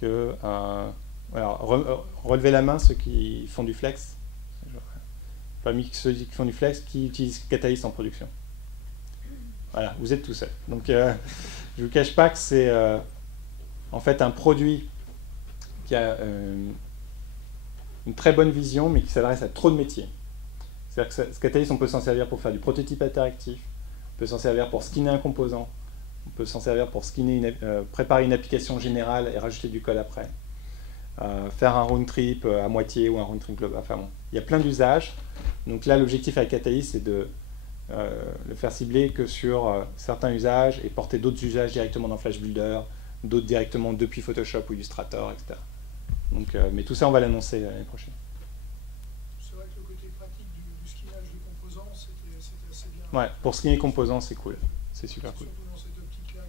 que alors relevez la main ceux qui font du flex. Parmi ceux qui font du flex, qui utilisent Catalyst en production. Voilà, vous êtes tout seul. Donc je vous cache pas que c'est en fait un produit qui a une très bonne vision, mais qui s'adresse à trop de métiers. C'est-à-dire que Catalyst, on peut s'en servir pour faire du prototype interactif, on peut s'en servir pour skinner un composant, on peut s'en servir pour skinner préparer une application générale et rajouter du code après. faire un round trip à moitié ou un round trip global. Enfin bon, il y a plein d'usages. Donc là, l'objectif avec Catalyst, c'est de le faire cibler que sur certains usages et porter d'autres usages directement dans Flash Builder, d'autres directement depuis Photoshop ou Illustrator, etc. Donc, mais tout ça, on va l'annoncer l'année prochaine. C'est vrai que le côté pratique du skinnage de composants, c'était assez bien. Ouais, pour skinner les composants, c'est cool. C'est super cool. Surtout dans cette optique-là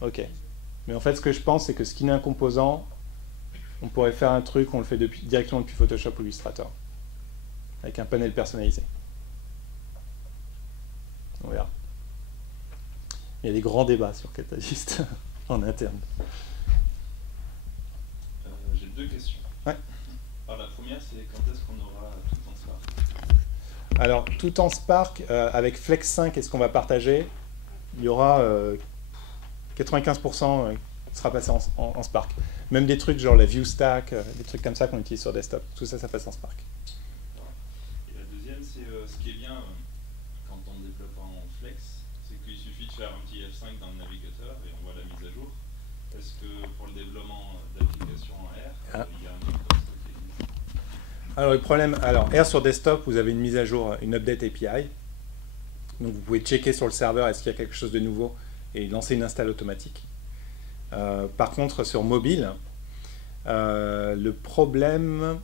que Ok. Mais en fait, ce que je pense, c'est que skinner un composant, on pourrait faire un truc, on le fait directement depuis Photoshop ou Illustrator, avec un panel personnalisé. On verra. Il y a des grands débats sur Catalyst en interne. J'ai 2 questions. Ouais. Alors, la première, c'est quand est-ce qu'on aura tout en Spark? Alors, tout en Spark, avec Flex 5 et ce qu'on va partager, il y aura 95% qui sera passé en Spark. Même des trucs genre la View Stack, des trucs comme ça qu'on utilise sur desktop. Tout ça, ça passe en Spark. Et la deuxième, c'est ce qui est bien quand on développe en Flex, c'est qu'il suffit de faire un petit F5 dans le navigateur et on voit la mise à jour. Est-ce que pour le développement d'applications en R, il y a un truc comme ça qui existe? Alors, le problème, R sur desktop, vous avez une mise à jour, une update API. Donc, vous pouvez checker sur le serveur est-ce qu'il y a quelque chose de nouveau et lancer une install automatique. Par contre, sur mobile, le problème,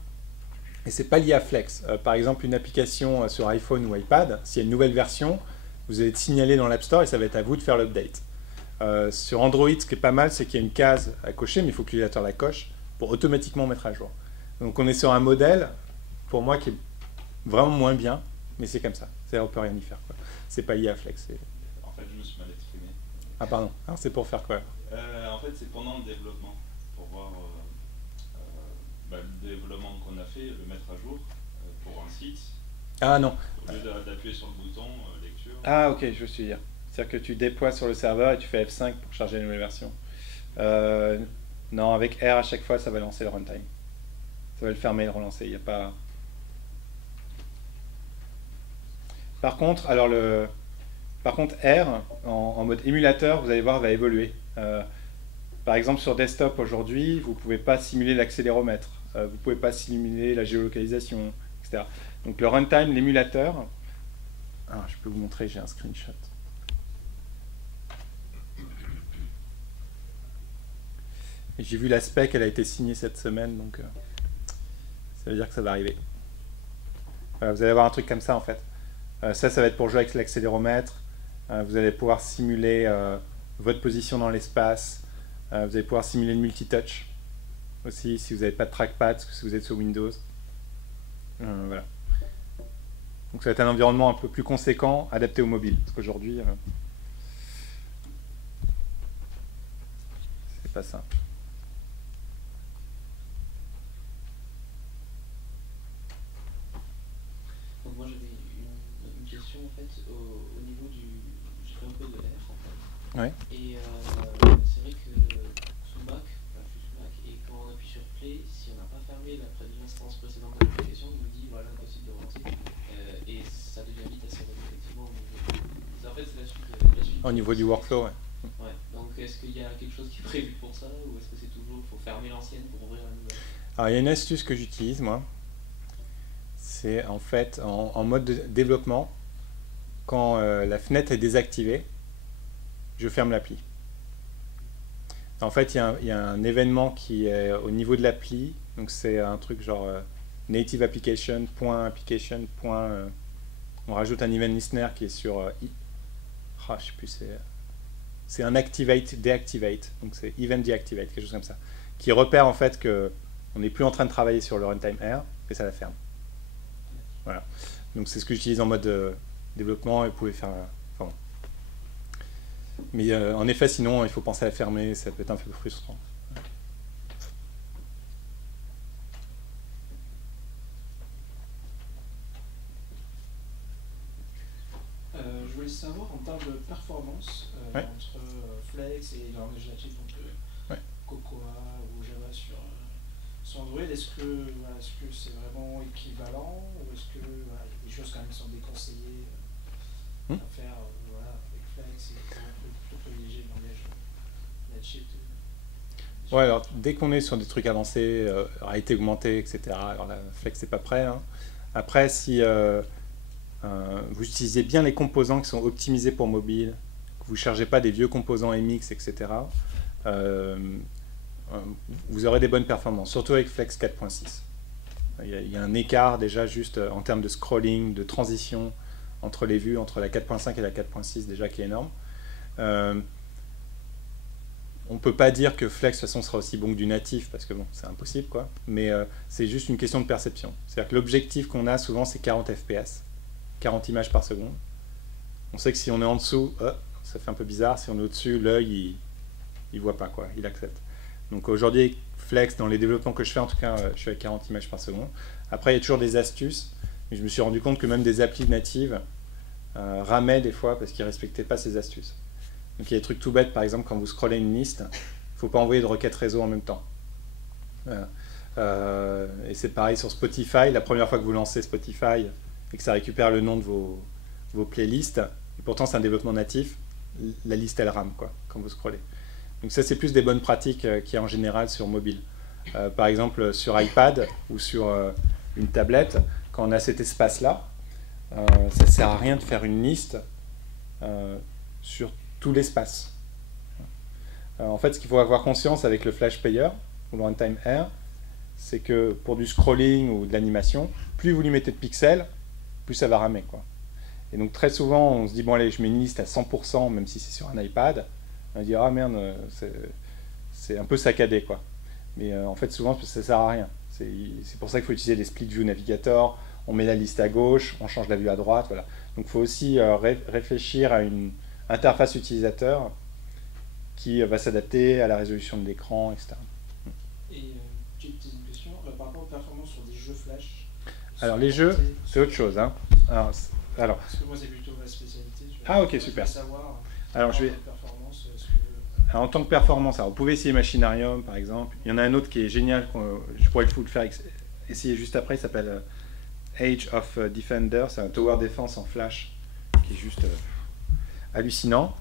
et c'est pas lié à Flex. Par exemple, une application sur iPhone ou iPad, s'il y a une nouvelle version, vous allez être signalé dans l'App Store et ça va être à vous de faire l'update. Sur Android, ce qui est pas mal, c'est qu'il y a une case à cocher, mais il faut que l'utilisateur la coche pour automatiquement mettre à jour. Donc on est sur un modèle, pour moi, qui est vraiment moins bien, mais c'est comme ça. On peut rien y faire. C'est pas lié à Flex. En fait, je me suis mal exprimé. Ah pardon, alors c'est pour faire quoi? En fait, c'est pendant le développement, pour voir le développement qu'on a fait, le mettre à jour pour un site. Ah non. Au lieu d'appuyer sur le bouton lecture. Ah ok, je suis dire. C'est-à-dire que tu déploies sur le serveur et tu fais F5 pour charger la nouvelle version. Non, avec R à chaque fois, ça va lancer le runtime. Ça va le fermer et le relancer. Il n'y a pas. Par contre, R, en mode émulateur, vous allez voir, va évoluer. Par exemple, sur desktop aujourd'hui, vous ne pouvez pas simuler l'accéléromètre, vous ne pouvez pas simuler la géolocalisation, etc. Donc le runtime, l'émulateur, je peux vous montrer, j'ai un screenshot. J'ai vu la spec, elle a été signée cette semaine, donc ça veut dire que ça va arriver. Voilà, vous allez avoir un truc comme ça en fait. Ça va être pour jouer avec l'accéléromètre. Vous allez pouvoir simuler votre position dans l'espace. Vous allez pouvoir simuler le multitouch aussi si vous n'avez pas de trackpad, si vous êtes sur Windows. Voilà. Donc ça va être un environnement un peu plus conséquent, adapté au mobile. Parce qu'aujourd'hui, c'est pas simple. Donc moi j'avais une question en fait au niveau du... J'ai fait un peu de R en fait. Ouais. Et c'est vrai que sous Mac, je suis sous Mac, et quand on appuie sur Play, si on n'a pas fermé l'instance précédente de l'application, il nous dit voilà, impossible de relancer. Et ça devient vite assez relou effectivement. En fait c'est la suite. Au niveau du workflow, ouais. Ouais. Donc est-ce qu'il y a quelque chose qui est prévu pour ça, ou est-ce que c'est toujours, faut fermer l'ancienne pour ouvrir la nouvelle? Alors il y a une astuce que j'utilise moi. C'est en fait en mode de développement, quand la fenêtre est désactivée, je ferme l'appli. En fait, il y a un événement qui est au niveau de l'appli, donc c'est un truc genre native application, .application, on rajoute un event listener qui est sur je sais plus, c'est un activate, deactivate, donc c'est event deactivate, quelque chose comme ça, qui repère en fait que on n'est plus en train de travailler sur le runtime R et ça la ferme. Voilà. Donc c'est ce que j'utilise en mode développement et vous pouvez faire. Enfin, bon. Mais en effet, sinon, il faut penser à la fermer, ça peut être un peu frustrant. Je voulais savoir en termes de performance Ouais. entre Flex et le langage natif, donc Ouais. Cocoa ou Java sur Android. Est-ce que c'est vraiment équivalent, ou est-ce que il y a des choses quand même qui sont déconseillées à faire avec Flex, et on peut plutôt privilégier le langage natif Ouais, alors dès qu'on est sur des trucs avancés, réalité augmentée, etc., alors la Flex n'est pas prêt, hein. Après, si vous utilisez bien les composants qui sont optimisés pour mobile, que vous ne chargez pas des vieux composants MX, etc., vous aurez des bonnes performances, surtout avec Flex 4.6. Il y a un écart déjà juste en termes de scrolling, de transition entre les vues, entre la 4.5 et la 4.6 déjà qui est énorme. On ne peut pas dire que Flex de toute façon sera aussi bon que du natif parce que bon, c'est impossible quoi. Mais c'est juste une question de perception. C'est-à-dire que l'objectif qu'on a souvent c'est 40 fps, 40 images par seconde. On sait que si on est en dessous, ça fait un peu bizarre. Si on est au-dessus, l'œil il voit pas quoi, il accepte. Donc aujourd'hui Flex, dans les développements que je fais en tout cas, je suis à 40 images par seconde. Après il y a toujours des astuces, mais je me suis rendu compte que même des applis natives ramaient des fois parce qu'ils ne respectaient pas ces astuces. Donc il y a des trucs tout bêtes, par exemple quand vous scrollez une liste, il ne faut pas envoyer de requête réseau en même temps. Et c'est pareil sur Spotify, la première fois que vous lancez Spotify et que ça récupère le nom de vos playlists, et pourtant c'est un développement natif, la liste elle rame quoi, quand vous scrollez. Donc ça c'est plus des bonnes pratiques qu'il y a en général sur mobile. Par exemple sur iPad ou sur une tablette, quand on a cet espace-là, ça ne sert à rien de faire une liste sur tout l'espace. En fait, ce qu'il faut avoir conscience avec le Flash Player ou le Runtime R, c'est que pour du scrolling ou de l'animation, plus vous lui mettez de pixels, plus ça va ramer, quoi. Et donc très souvent, on se dit, bon allez, je mets une liste à 100%, même si c'est sur un iPad, on va dire, ah merde, c'est un peu saccadé, quoi. Mais en fait, souvent, ça ne sert à rien. C'est pour ça qu'il faut utiliser les split view navigator, on met la liste à gauche, on change la vue à droite, voilà. Donc il faut aussi réfléchir à une interface utilisateur qui va s'adapter à la résolution de l'écran, etc. Et petite question, par rapport aux performances sur des jeux Flash. Alors les jeux, c'est autre chose, hein. Alors, parce que moi c'est plutôt ma spécialité. Ah ok, super. Savoir, alors je vais. Alors, en tant que performance, alors, vous pouvez essayer Machinarium par exemple. Il y en a un autre qui est génial, je pourrais vous le faire essayer juste après, il s'appelle Age of Defender, c'est un tower defense en Flash qui est juste hallucinant.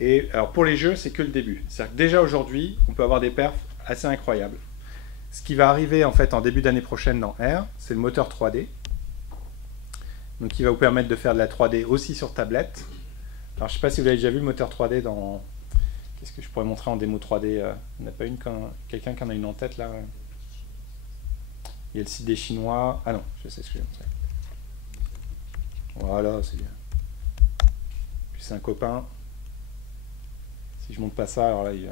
Et alors pour les jeux, c'est que le début. C'est-à-dire que déjà aujourd'hui, on peut avoir des perfs assez incroyables. Ce qui va arriver en fait en début d'année prochaine dans R, c'est le moteur 3D. Donc qui va vous permettre de faire de la 3D aussi sur tablette. Alors je ne sais pas si vous avez déjà vu le moteur 3D dans... Qu'est-ce que je pourrais montrer en démo 3D il n'y en a pas une, quelqu'un qui en a une en tête là? Il y a le site des Chinois. Ah non, je sais ce que je vais montrer. Voilà, c'est bien. Puis c'est un copain. Si je monte pas ça, alors là, il...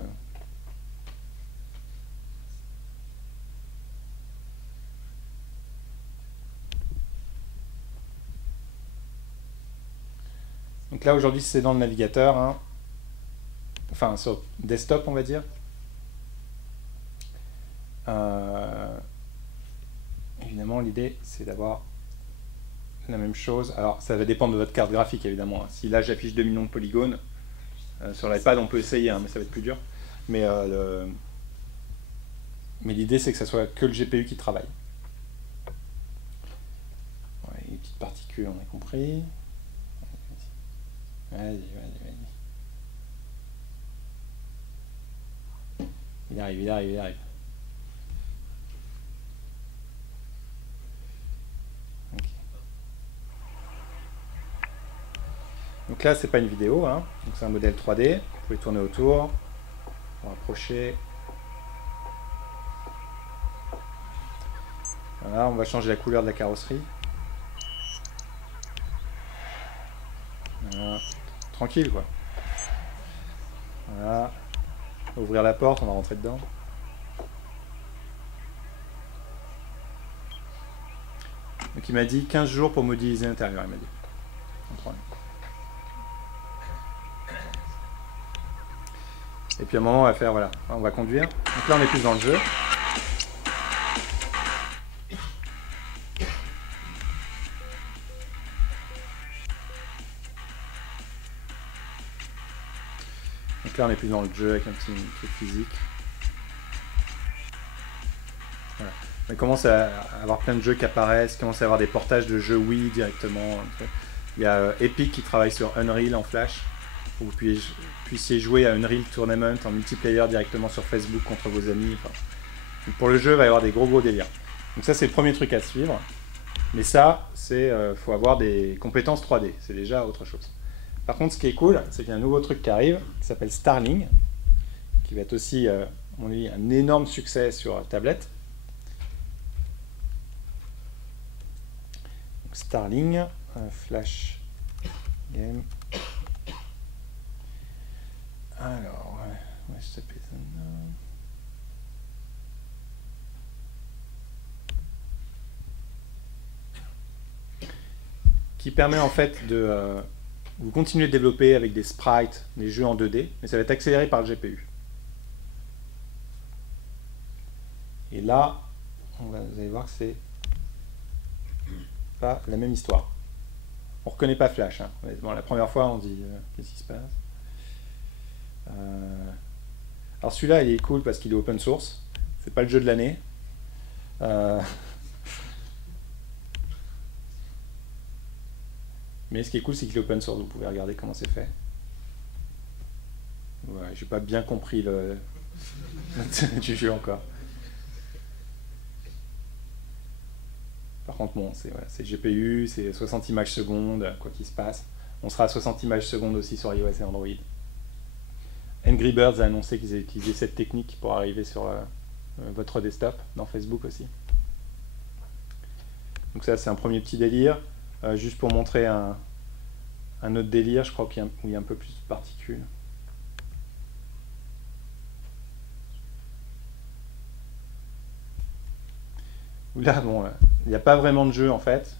Donc là, aujourd'hui, c'est dans le navigateur. Hein. Enfin, sur desktop, on va dire. Évidemment, l'idée, c'est d'avoir la même chose. Alors, ça va dépendre de votre carte graphique, évidemment. Si là, j'affiche 2 millions de polygones, sur l'iPad, on peut essayer, hein, mais ça va être plus dur. Mais l'idée, c'est que ça soit que le GPU qui travaille. Ouais, les petites particules, on a compris. Vas-y. Il arrive. Okay. Donc là, c'est pas une vidéo, hein. Donc c'est un modèle 3D. Vous pouvez tourner autour, rapprocher. Voilà, on va changer la couleur de la carrosserie. Voilà. Tranquille, quoi. Voilà. On va ouvrir la porte, on va rentrer dedans. Donc il m'a dit 15 jours pour modéliser l'intérieur, il m'a dit. Et puis à un moment on va faire, voilà, on va conduire. Donc là on est plus dans le jeu. Donc là on est plus dans le jeu avec un petit truc physique. Voilà. On commence à avoir plein de jeux qui apparaissent, commence à avoir des portages de jeux Wii directement. Il y a Epic qui travaille sur Unreal en Flash. pour que vous puissiez jouer à Unreal Tournament en multiplayer directement sur Facebook contre vos amis. Enfin, pour le jeu, il va y avoir des gros délires. Donc ça, c'est le premier truc à suivre. Mais ça, faut avoir des compétences 3D. C'est déjà autre chose. Par contre, ce qui est cool, c'est qu'il y a un nouveau truc qui arrive, qui s'appelle Starling, qui va être aussi, on dit, un énorme succès sur tablette. Donc, Starling, Flash Game. Alors, ouais, je sais pas. Qui permet en fait de vous continuer de développer avec des sprites, des jeux en 2D, mais ça va être accéléré par le GPU. Et là, vous allez voir que c'est pas la même histoire. On ne reconnaît pas Flash. Hein. Bon, la première fois, on dit qu'est-ce qui se passe. Alors celui-là, il est cool parce qu'il est open source. C'est pas le jeu de l'année. Mais ce qui est cool, c'est qu'il est open source. Vous pouvez regarder comment c'est fait. Ouais, j'ai pas bien compris le du jeu encore. Par contre, bon, c'est GPU, c'est 60 images secondes, quoi qu'il se passe. On sera à 60 images secondes aussi sur iOS et Android. Angry Birds a annoncé qu'ils avaient utilisé cette technique pour arriver sur votre desktop, dans Facebook aussi. Donc ça, c'est un premier petit délire. Juste pour montrer un autre délire, je crois qu'il y a un peu plus de particules. Là, bon, il n'y a pas vraiment de jeu en fait,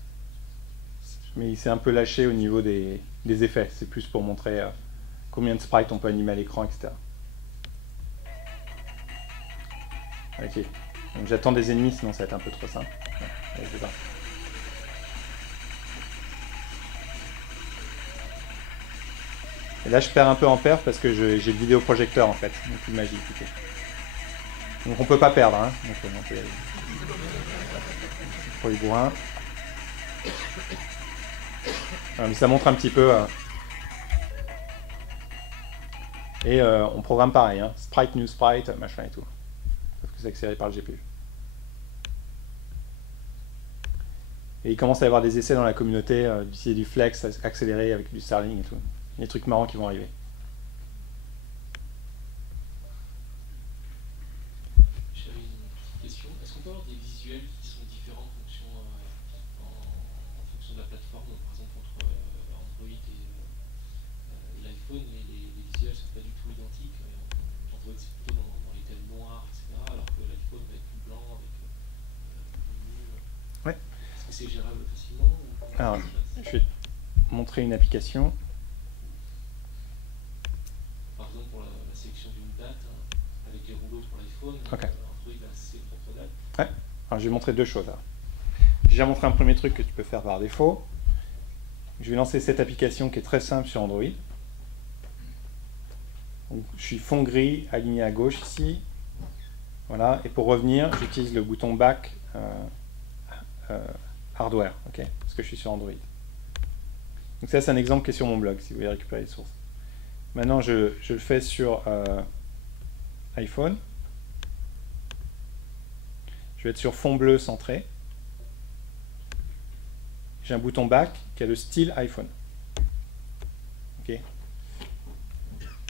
mais il s'est un peu lâché au niveau des effets. C'est plus pour montrer combien de sprites on peut animer à l'écran, etc. Ok, donc j'attends des ennemis, sinon ça va être un peu trop simple. Ouais, c'est ça. Et là, je perds un peu en perf parce que j'ai le vidéoprojecteur en fait, donc plus magique. Okay. Donc on peut pas perdre, hein. Donc, on peut y aller. Pour les bourrins. Mais ça montre un petit peu. Et on programme pareil, hein. Sprite, new sprite, machin et tout. Sauf que c'est accéléré par le GPU. Et il commence à y avoir des essais dans la communauté d'utiliser du flex accéléré avec du Starling et tout. Il y a des trucs marrants qui vont arriver. J'avais une petite question. Est-ce qu'on peut avoir des visuels qui sont différents en fonction de la plateforme? Par exemple, entre Android et l'iPhone, les visuels ne sont pas du tout identiques. Android, c'est plutôt dans les thèmes noirs, etc. Alors que l'iPhone va être tout blanc avec le menu. Ouais. Est-ce que c'est gérable facilement Alors, je vais te montrer une application. Par exemple, pour la sélection d'une date, hein, avec les rouleaux pour l'iPhone, Okay. Android a ses propres dates. Ouais. Alors, je vais montrer deux choses. J'ai déjà montré un premier truc que tu peux faire par défaut. Je vais lancer cette application qui est très simple sur Android. Donc, je suis fond gris aligné à gauche ici. Voilà. Et pour revenir, j'utilise le bouton Back Hardware, okay, parce que je suis sur Android. Donc ça, c'est un exemple qui est sur mon blog, si vous voulez récupérer les sources. Maintenant, je le fais sur iPhone. Je vais être sur fond bleu centré. J'ai un bouton Back qui a le style iPhone. Okay.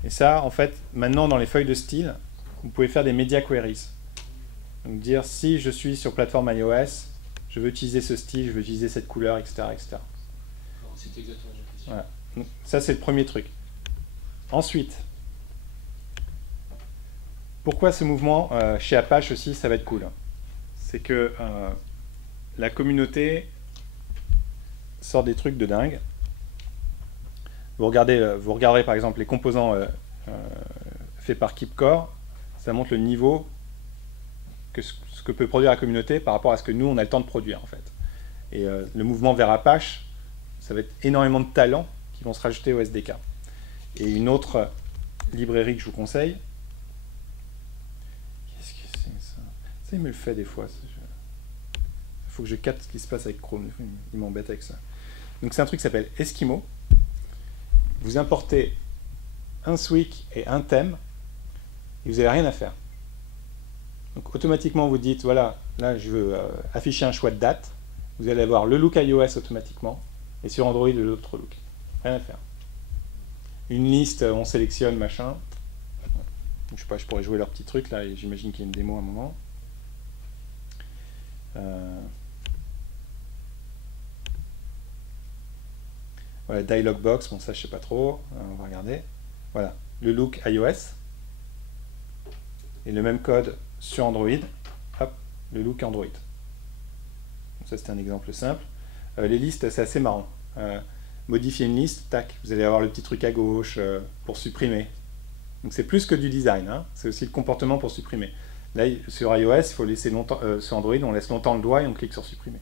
Et ça, en fait, maintenant dans les feuilles de style, vous pouvez faire des media queries. Donc dire si je suis sur plateforme iOS, je veux utiliser ce style, je veux utiliser cette couleur, etc. etc. C'est exactement la question. Voilà. Donc, ça, c'est le premier truc. Ensuite, pourquoi ce mouvement chez Apache aussi, ça va être cool. C'est que la communauté sort des trucs de dingue. Vous regarderez par exemple les composants faits par KeepCore, ça montre le niveau que ce que peut produire la communauté par rapport à ce que nous on a le temps de produire en fait. Et le mouvement vers Apache, ça va être énormément de talents qui vont se rajouter au SDK. Et une autre librairie que je vous conseille, qu'est-ce que c'est ça? Ça il me le fait des fois. Il faut que je capte ce qui se passe avec Chrome, il m'embête avec ça. Donc c'est un truc qui s'appelle Eskimo. Vous importez un switch et un thème, et vous n'avez rien à faire. Donc automatiquement vous dites, voilà, là je veux afficher un choix de date, vous allez avoir le look iOS automatiquement, et sur Android l'autre look. Rien à faire. Une liste, on sélectionne, machin. Je sais pas, je pourrais jouer leur petit truc là, et j'imagine qu'il y a une démo à un moment. Voilà, dialog box, bon ça je sais pas trop, on va regarder. Voilà, le look iOS. Et le même code sur Android, hop, le look Android. Donc ça c'est un exemple simple. Les listes, c'est assez marrant. Modifier une liste, tac, vous allez avoir le petit truc à gauche pour supprimer. Donc c'est plus que du design, hein, c'est aussi le comportement pour supprimer. Là, sur iOS, il faut laisser longtemps, sur Android, on laisse longtemps le doigt et on clique sur supprimer.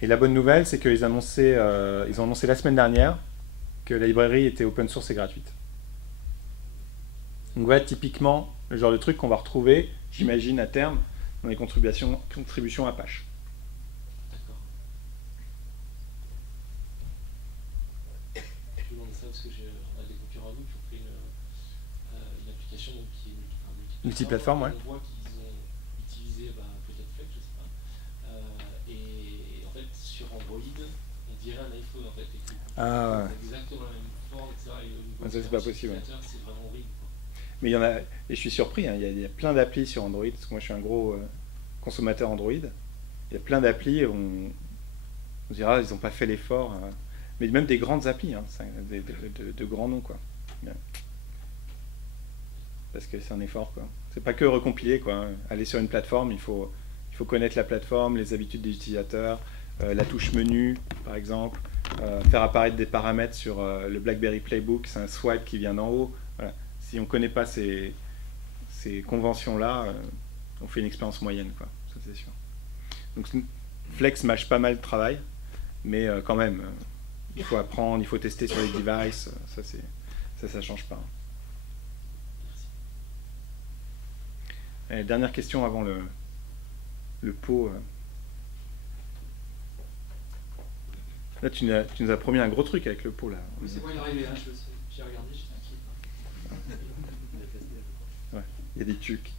Et la bonne nouvelle, c'est qu'ils ont annoncé la semaine dernière que la librairie était open source et gratuite. Donc voilà typiquement le genre de truc qu'on va retrouver, j'imagine, à terme, dans les contributions Apache. D'accord. Je demande ça parce que on a des concurrents à nous qui ont pris une application donc, qui est multiplateforme, ouais. On voit qu'ils ont utilisé peut-être Flex, je sais pas. Et en fait, sur Android, on dirait un iPhone en fait. Ah ouais. Exactement la même forme, etc. Et au niveau ça, c'est pas possible. C'est vraiment horrible. Mais il y en a, et je suis surpris, hein, il y a plein d'applis sur Android, parce que moi je suis un gros consommateur Android. Il y a plein d'applis, on dira, ils n'ont pas fait l'effort. Mais même des grandes applis, hein, de grands noms, quoi. Ouais. Parce que c'est un effort, quoi. C'est pas que recompiler, quoi. Aller sur une plateforme, il faut connaître la plateforme, les habitudes des utilisateurs, la touche menu, par exemple, faire apparaître des paramètres sur le BlackBerry Playbook, c'est un swipe qui vient d'en haut. Voilà. Si on ne connaît pas ces conventions-là, on fait une expérience moyenne, quoi. Ça c'est sûr. Donc Flex mâche pas mal de travail, mais quand même, il faut apprendre, il faut tester sur les devices, ça change pas. Et dernière question avant le pot. Là, tu nous as promis un gros truc avec le pot, là. Oui, c'est bon, il est arrivé, hein, j'ai regardé, j'étais inquiet. Ouais, il y a des tucs.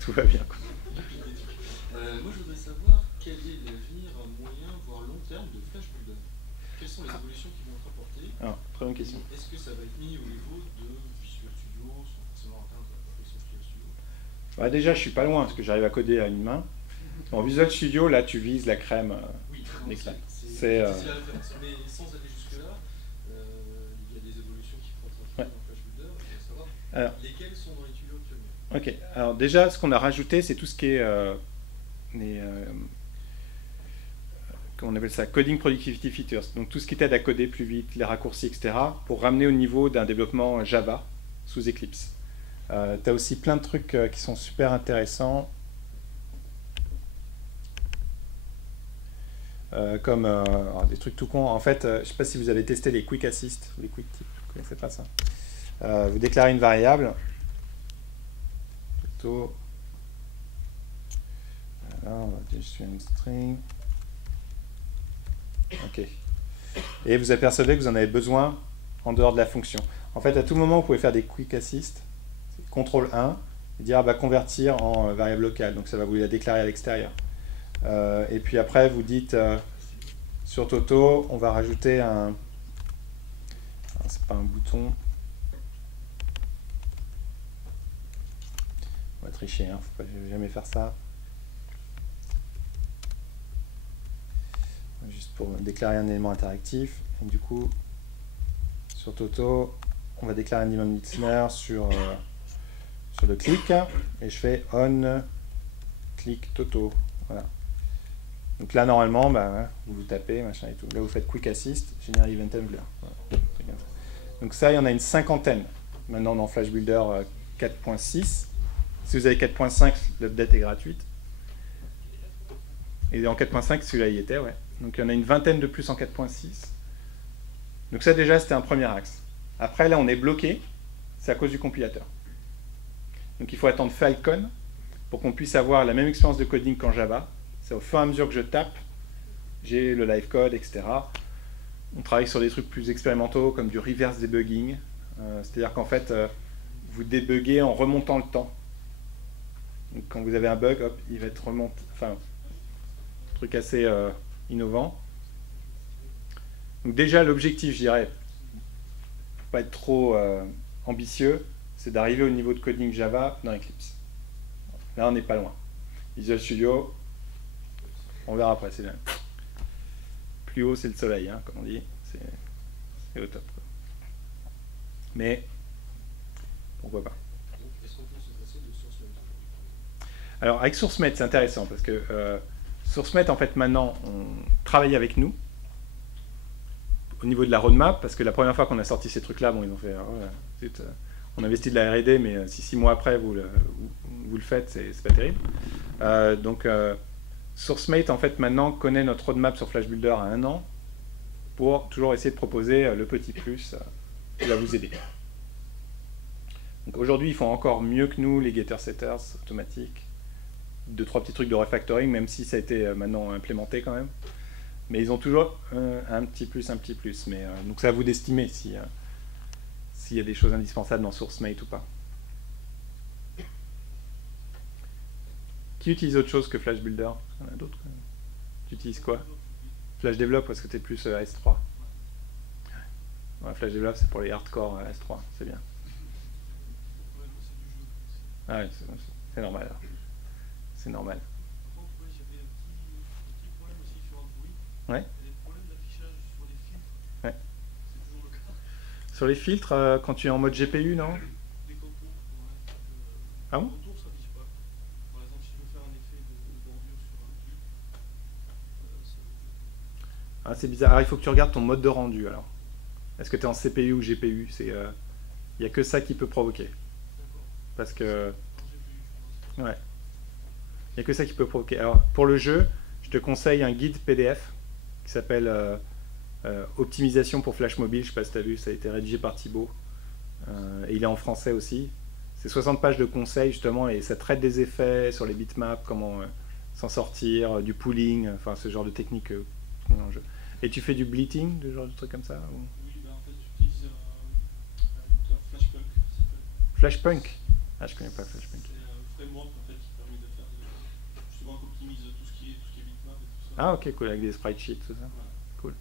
Tout va bien, quoi. Moi, je voudrais savoir quel est l'avenir moyen, voire long terme de Flash Builder. Quelles sont les évolutions qui vont être apportées? Alors, très bonne question. Est-ce que ça va être mis au niveau de Visual Studio, sans forcément atteindre la perfection de Visual Studio? Bah, déjà, je suis pas loin, parce que j'arrive à coder à une main. En Visual Studio, là, tu vises la crème. Oui, c'est la référence. Mais sans aller jusque-là, il y a des évolutions qui pourraient être apportées dans Flash Builder. Je voudrais savoir lesquelles sont dans les tuyaux actuellement. Ok, alors déjà, ce qu'on a rajouté, c'est tout ce qui est comment on appelle ça, coding productivity features, donc tout ce qui t'aide à coder plus vite, les raccourcis, etc., pour ramener au niveau d'un développement Java sous Eclipse. Tu as aussi plein de trucs qui sont super intéressants, comme des trucs tout cons. En fait, je ne sais pas si vous avez testé les Quick Assist, les Quick Tips, vous ne connaissez pas ça. Vous déclarez une variable, plutôt, alors on va dire je suis un string. Ok. Et vous apercevez que vous en avez besoin en dehors de la fonction. En fait, à tout moment, vous pouvez faire des quick assist, CTRL 1, et dire convertir en variable locale. Donc ça va vous la déclarer à l'extérieur. Et puis après, vous dites sur Toto, on va rajouter un. C'est pas un bouton. On va tricher, hein, faut pas jamais faire ça. Juste pour déclarer un élément interactif. Et du coup, sur Toto, on va déclarer un élément listener sur le clic. Et je fais on click Toto. Voilà. Donc là, normalement, vous tapez, machin et tout. Là, vous faites quick assist, génère event handler. Voilà. Donc ça, il y en a une cinquantaine. Maintenant, dans Flash Builder 4.6. Si vous avez 4.5, l'update est gratuite. Et en 4.5, celui-là y était, ouais. Donc il y en a une vingtaine de plus en 4.6. Donc ça déjà c'était un premier axe. Après là on est bloqué, c'est à cause du compilateur. Donc il faut attendre Falcon pour qu'on puisse avoir la même expérience de coding qu'en Java. C'est au fur et à mesure que je tape, j'ai le live code, etc. On travaille sur des trucs plus expérimentaux comme du reverse debugging, c'est-à-dire qu'en fait, vous débuguez en remontant le temps. Donc, quand vous avez un bug, hop, il va être remonté, enfin, truc assez innovant. Donc déjà, l'objectif, je dirais, faut pas être trop ambitieux, c'est d'arriver au niveau de coding Java dans Eclipse. Là, on n'est pas loin. Visual Studio, on verra après, c'est bien. Plus haut, c'est le soleil, hein, comme on dit, c'est au top, quoi. Mais, pourquoi pas. Est-ce qu'on peut se passer de SourceMate aujourd'hui? Alors, avec SourceMate, c'est intéressant, parce que SourceMate, en fait, maintenant, on travaille avec nous, au niveau de la roadmap, parce que la première fois qu'on a sorti ces trucs-là, bon, ils ont fait, on investit de la R&D, mais si 6 mois après, vous le faites, c'est pas terrible. Donc, SourceMate, en fait, maintenant, connaît notre roadmap sur Flash Builder à 1 an, pour toujours essayer de proposer le petit plus qui va vous aider. Donc aujourd'hui, ils font encore mieux que nous, les getter setters automatiques. 2-3 petits trucs de refactoring, même si ça a été maintenant implémenté quand même. Mais ils ont toujours un petit plus. Mais, donc c'est à vous d'estimer s'il y a des choses indispensables dans SourceMate ou pas. Qui utilise autre chose que Flash Builder? Il y en a d'autres. Tu utilises quoi? Flash Develop parce que tu es plus S3. Ouais, Flash Develop c'est pour les hardcore S3, c'est bien. Ah ouais, c'est normal. C'est normal. Par contre, j'avais un petit problème aussi sur Android. Ouais. Il y a des problèmes d'affichage sur les filtres. Ouais. C'est toujours le cas. Sur les filtres, quand tu es en mode GPU, non? Des contours. Ouais. Ah bon? Les contours, ça n'affiche pas. Par exemple, si je veux faire un effet de bordure sur un truc, Ah, c'est bizarre. Alors, il faut que tu regardes ton mode de rendu alors. Est-ce que tu es en CPU ou GPU? Il n'y a que ça qui peut provoquer. Parce que... Ouais. Il n'y a que ça qui peut provoquer. Alors, pour le jeu, je te conseille un guide PDF qui s'appelle Optimisation pour Flash Mobile. Je ne sais pas si tu as vu, ça a été rédigé par Thibaut. Et il est en français aussi. C'est 60 pages de conseils, justement, et ça traite des effets sur les bitmaps, comment s'en sortir, du pooling, enfin, ce genre de technique dans le jeu. Et tu fais du bleating, de genre de trucs comme ça ou... Oui, ben en fait, j'utilise un moteur Flashpunk. Flashpunk? Ah, je connais pas Flashpunk. C'est un framework en fait, qui permet de faire justement qu'on optimise tout ce qui est bitmap et tout ça. Ah, ok, cool, avec des sprite sheets, tout ça. Voilà. Cool.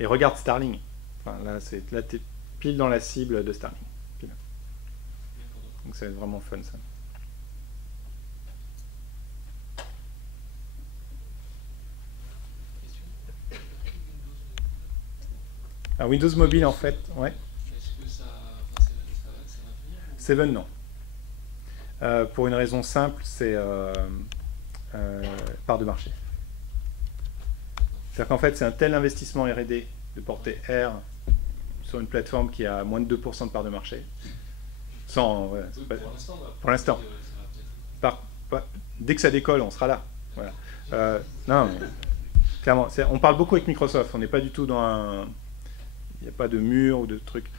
Et regarde Starling. Enfin, là, t'es pile dans la cible de Starling. Pile. Donc, ça va être vraiment fun, ça. Ah, Windows Mobile, en fait, ouais. Est-ce que ça va venir? Seven, non. Pour une raison simple, c'est part de marché. C'est-à-dire qu'en fait, c'est un tel investissement R&D de porter R sur une plateforme qui a moins de 2% de part de marché. Sans, ouais, Oui, pas, pour l'instant, pour l'instant. Dès que ça décolle, on sera là. Voilà. Non, mais, clairement, on parle beaucoup avec Microsoft. On n'est pas du tout dans un... Il n'y a pas de mur ou de trucs.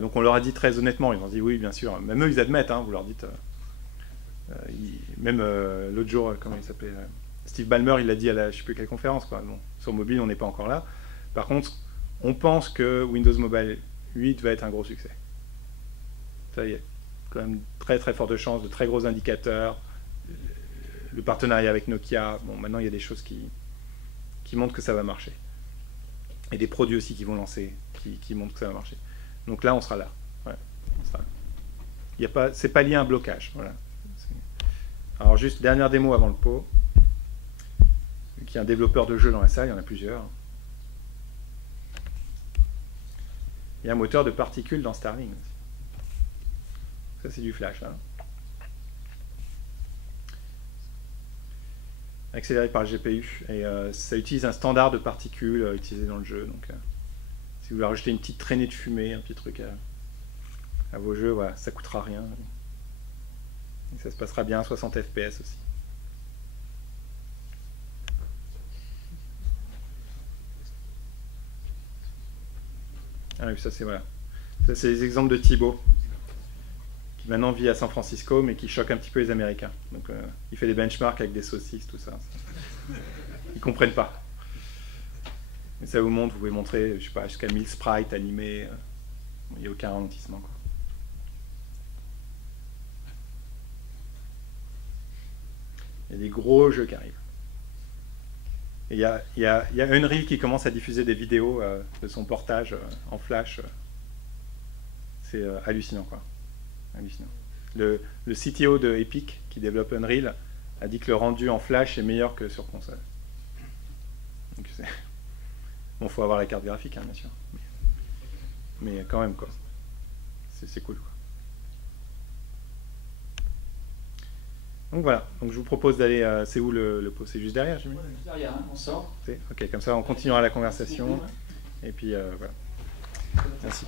Donc on leur a dit très honnêtement, ils ont dit oui, bien sûr. Même eux, ils admettent, hein, vous leur dites... même l'autre jour, comment il s'appelait Steve Ballmer, il l'a dit à la je ne sais plus quelle conférence, quoi. Bon, sur mobile, on n'est pas encore là. Par contre, on pense que Windows Mobile 8 va être un gros succès. Ça y est, quand même très très forte chance, de très gros indicateurs. Le partenariat avec Nokia, bon, maintenant il y a des choses qui montrent que ça va marcher. Et des produits aussi qui vont lancer, qui montrent que ça va marcher. Donc là, on sera là. Ouais, c'est pas lié à un blocage. Voilà. Alors juste, dernière démo avant le pot. Qui est un développeur de jeux dans la salle, il y en a plusieurs. Il y a un moteur de particules dans Starling aussi. Ça, c'est du flash, là. Accéléré par le GPU. Et ça utilise un standard de particules utilisé dans le jeu. Donc, si vous voulez rajouter une petite traînée de fumée, un petit truc à vos jeux, voilà, ça coûtera rien. Et ça se passera bien à 60 FPS aussi. Ah oui, ça c'est voilà. Ça c'est les exemples de Thibaut, qui maintenant vit à San Francisco, mais qui choque un petit peu les Américains. Donc il fait des benchmarks avec des saucisses, tout ça. Ils comprennent pas. Mais ça vous montre, vous pouvez montrer, je sais pas, jusqu'à 1000 sprites animés. Il n'y a aucun ralentissement, quoi. Il y a des gros jeux qui arrivent. Et il y a Unreal qui commence à diffuser des vidéos de son portage en Flash. C'est hallucinant, quoi. Hallucinant. Le CTO de Epic, qui développe Unreal, a dit que le rendu en Flash est meilleur que sur console. Donc bon, faut avoir la carte graphique, hein, bien sûr. Mais quand même, quoi. C'est cool, quoi. Donc voilà, donc je vous propose d'aller... c'est où le pot? C'est juste derrière, j'imagine? Juste derrière, hein, on sort. Ok, comme ça on continuera la conversation. Et puis voilà. Merci.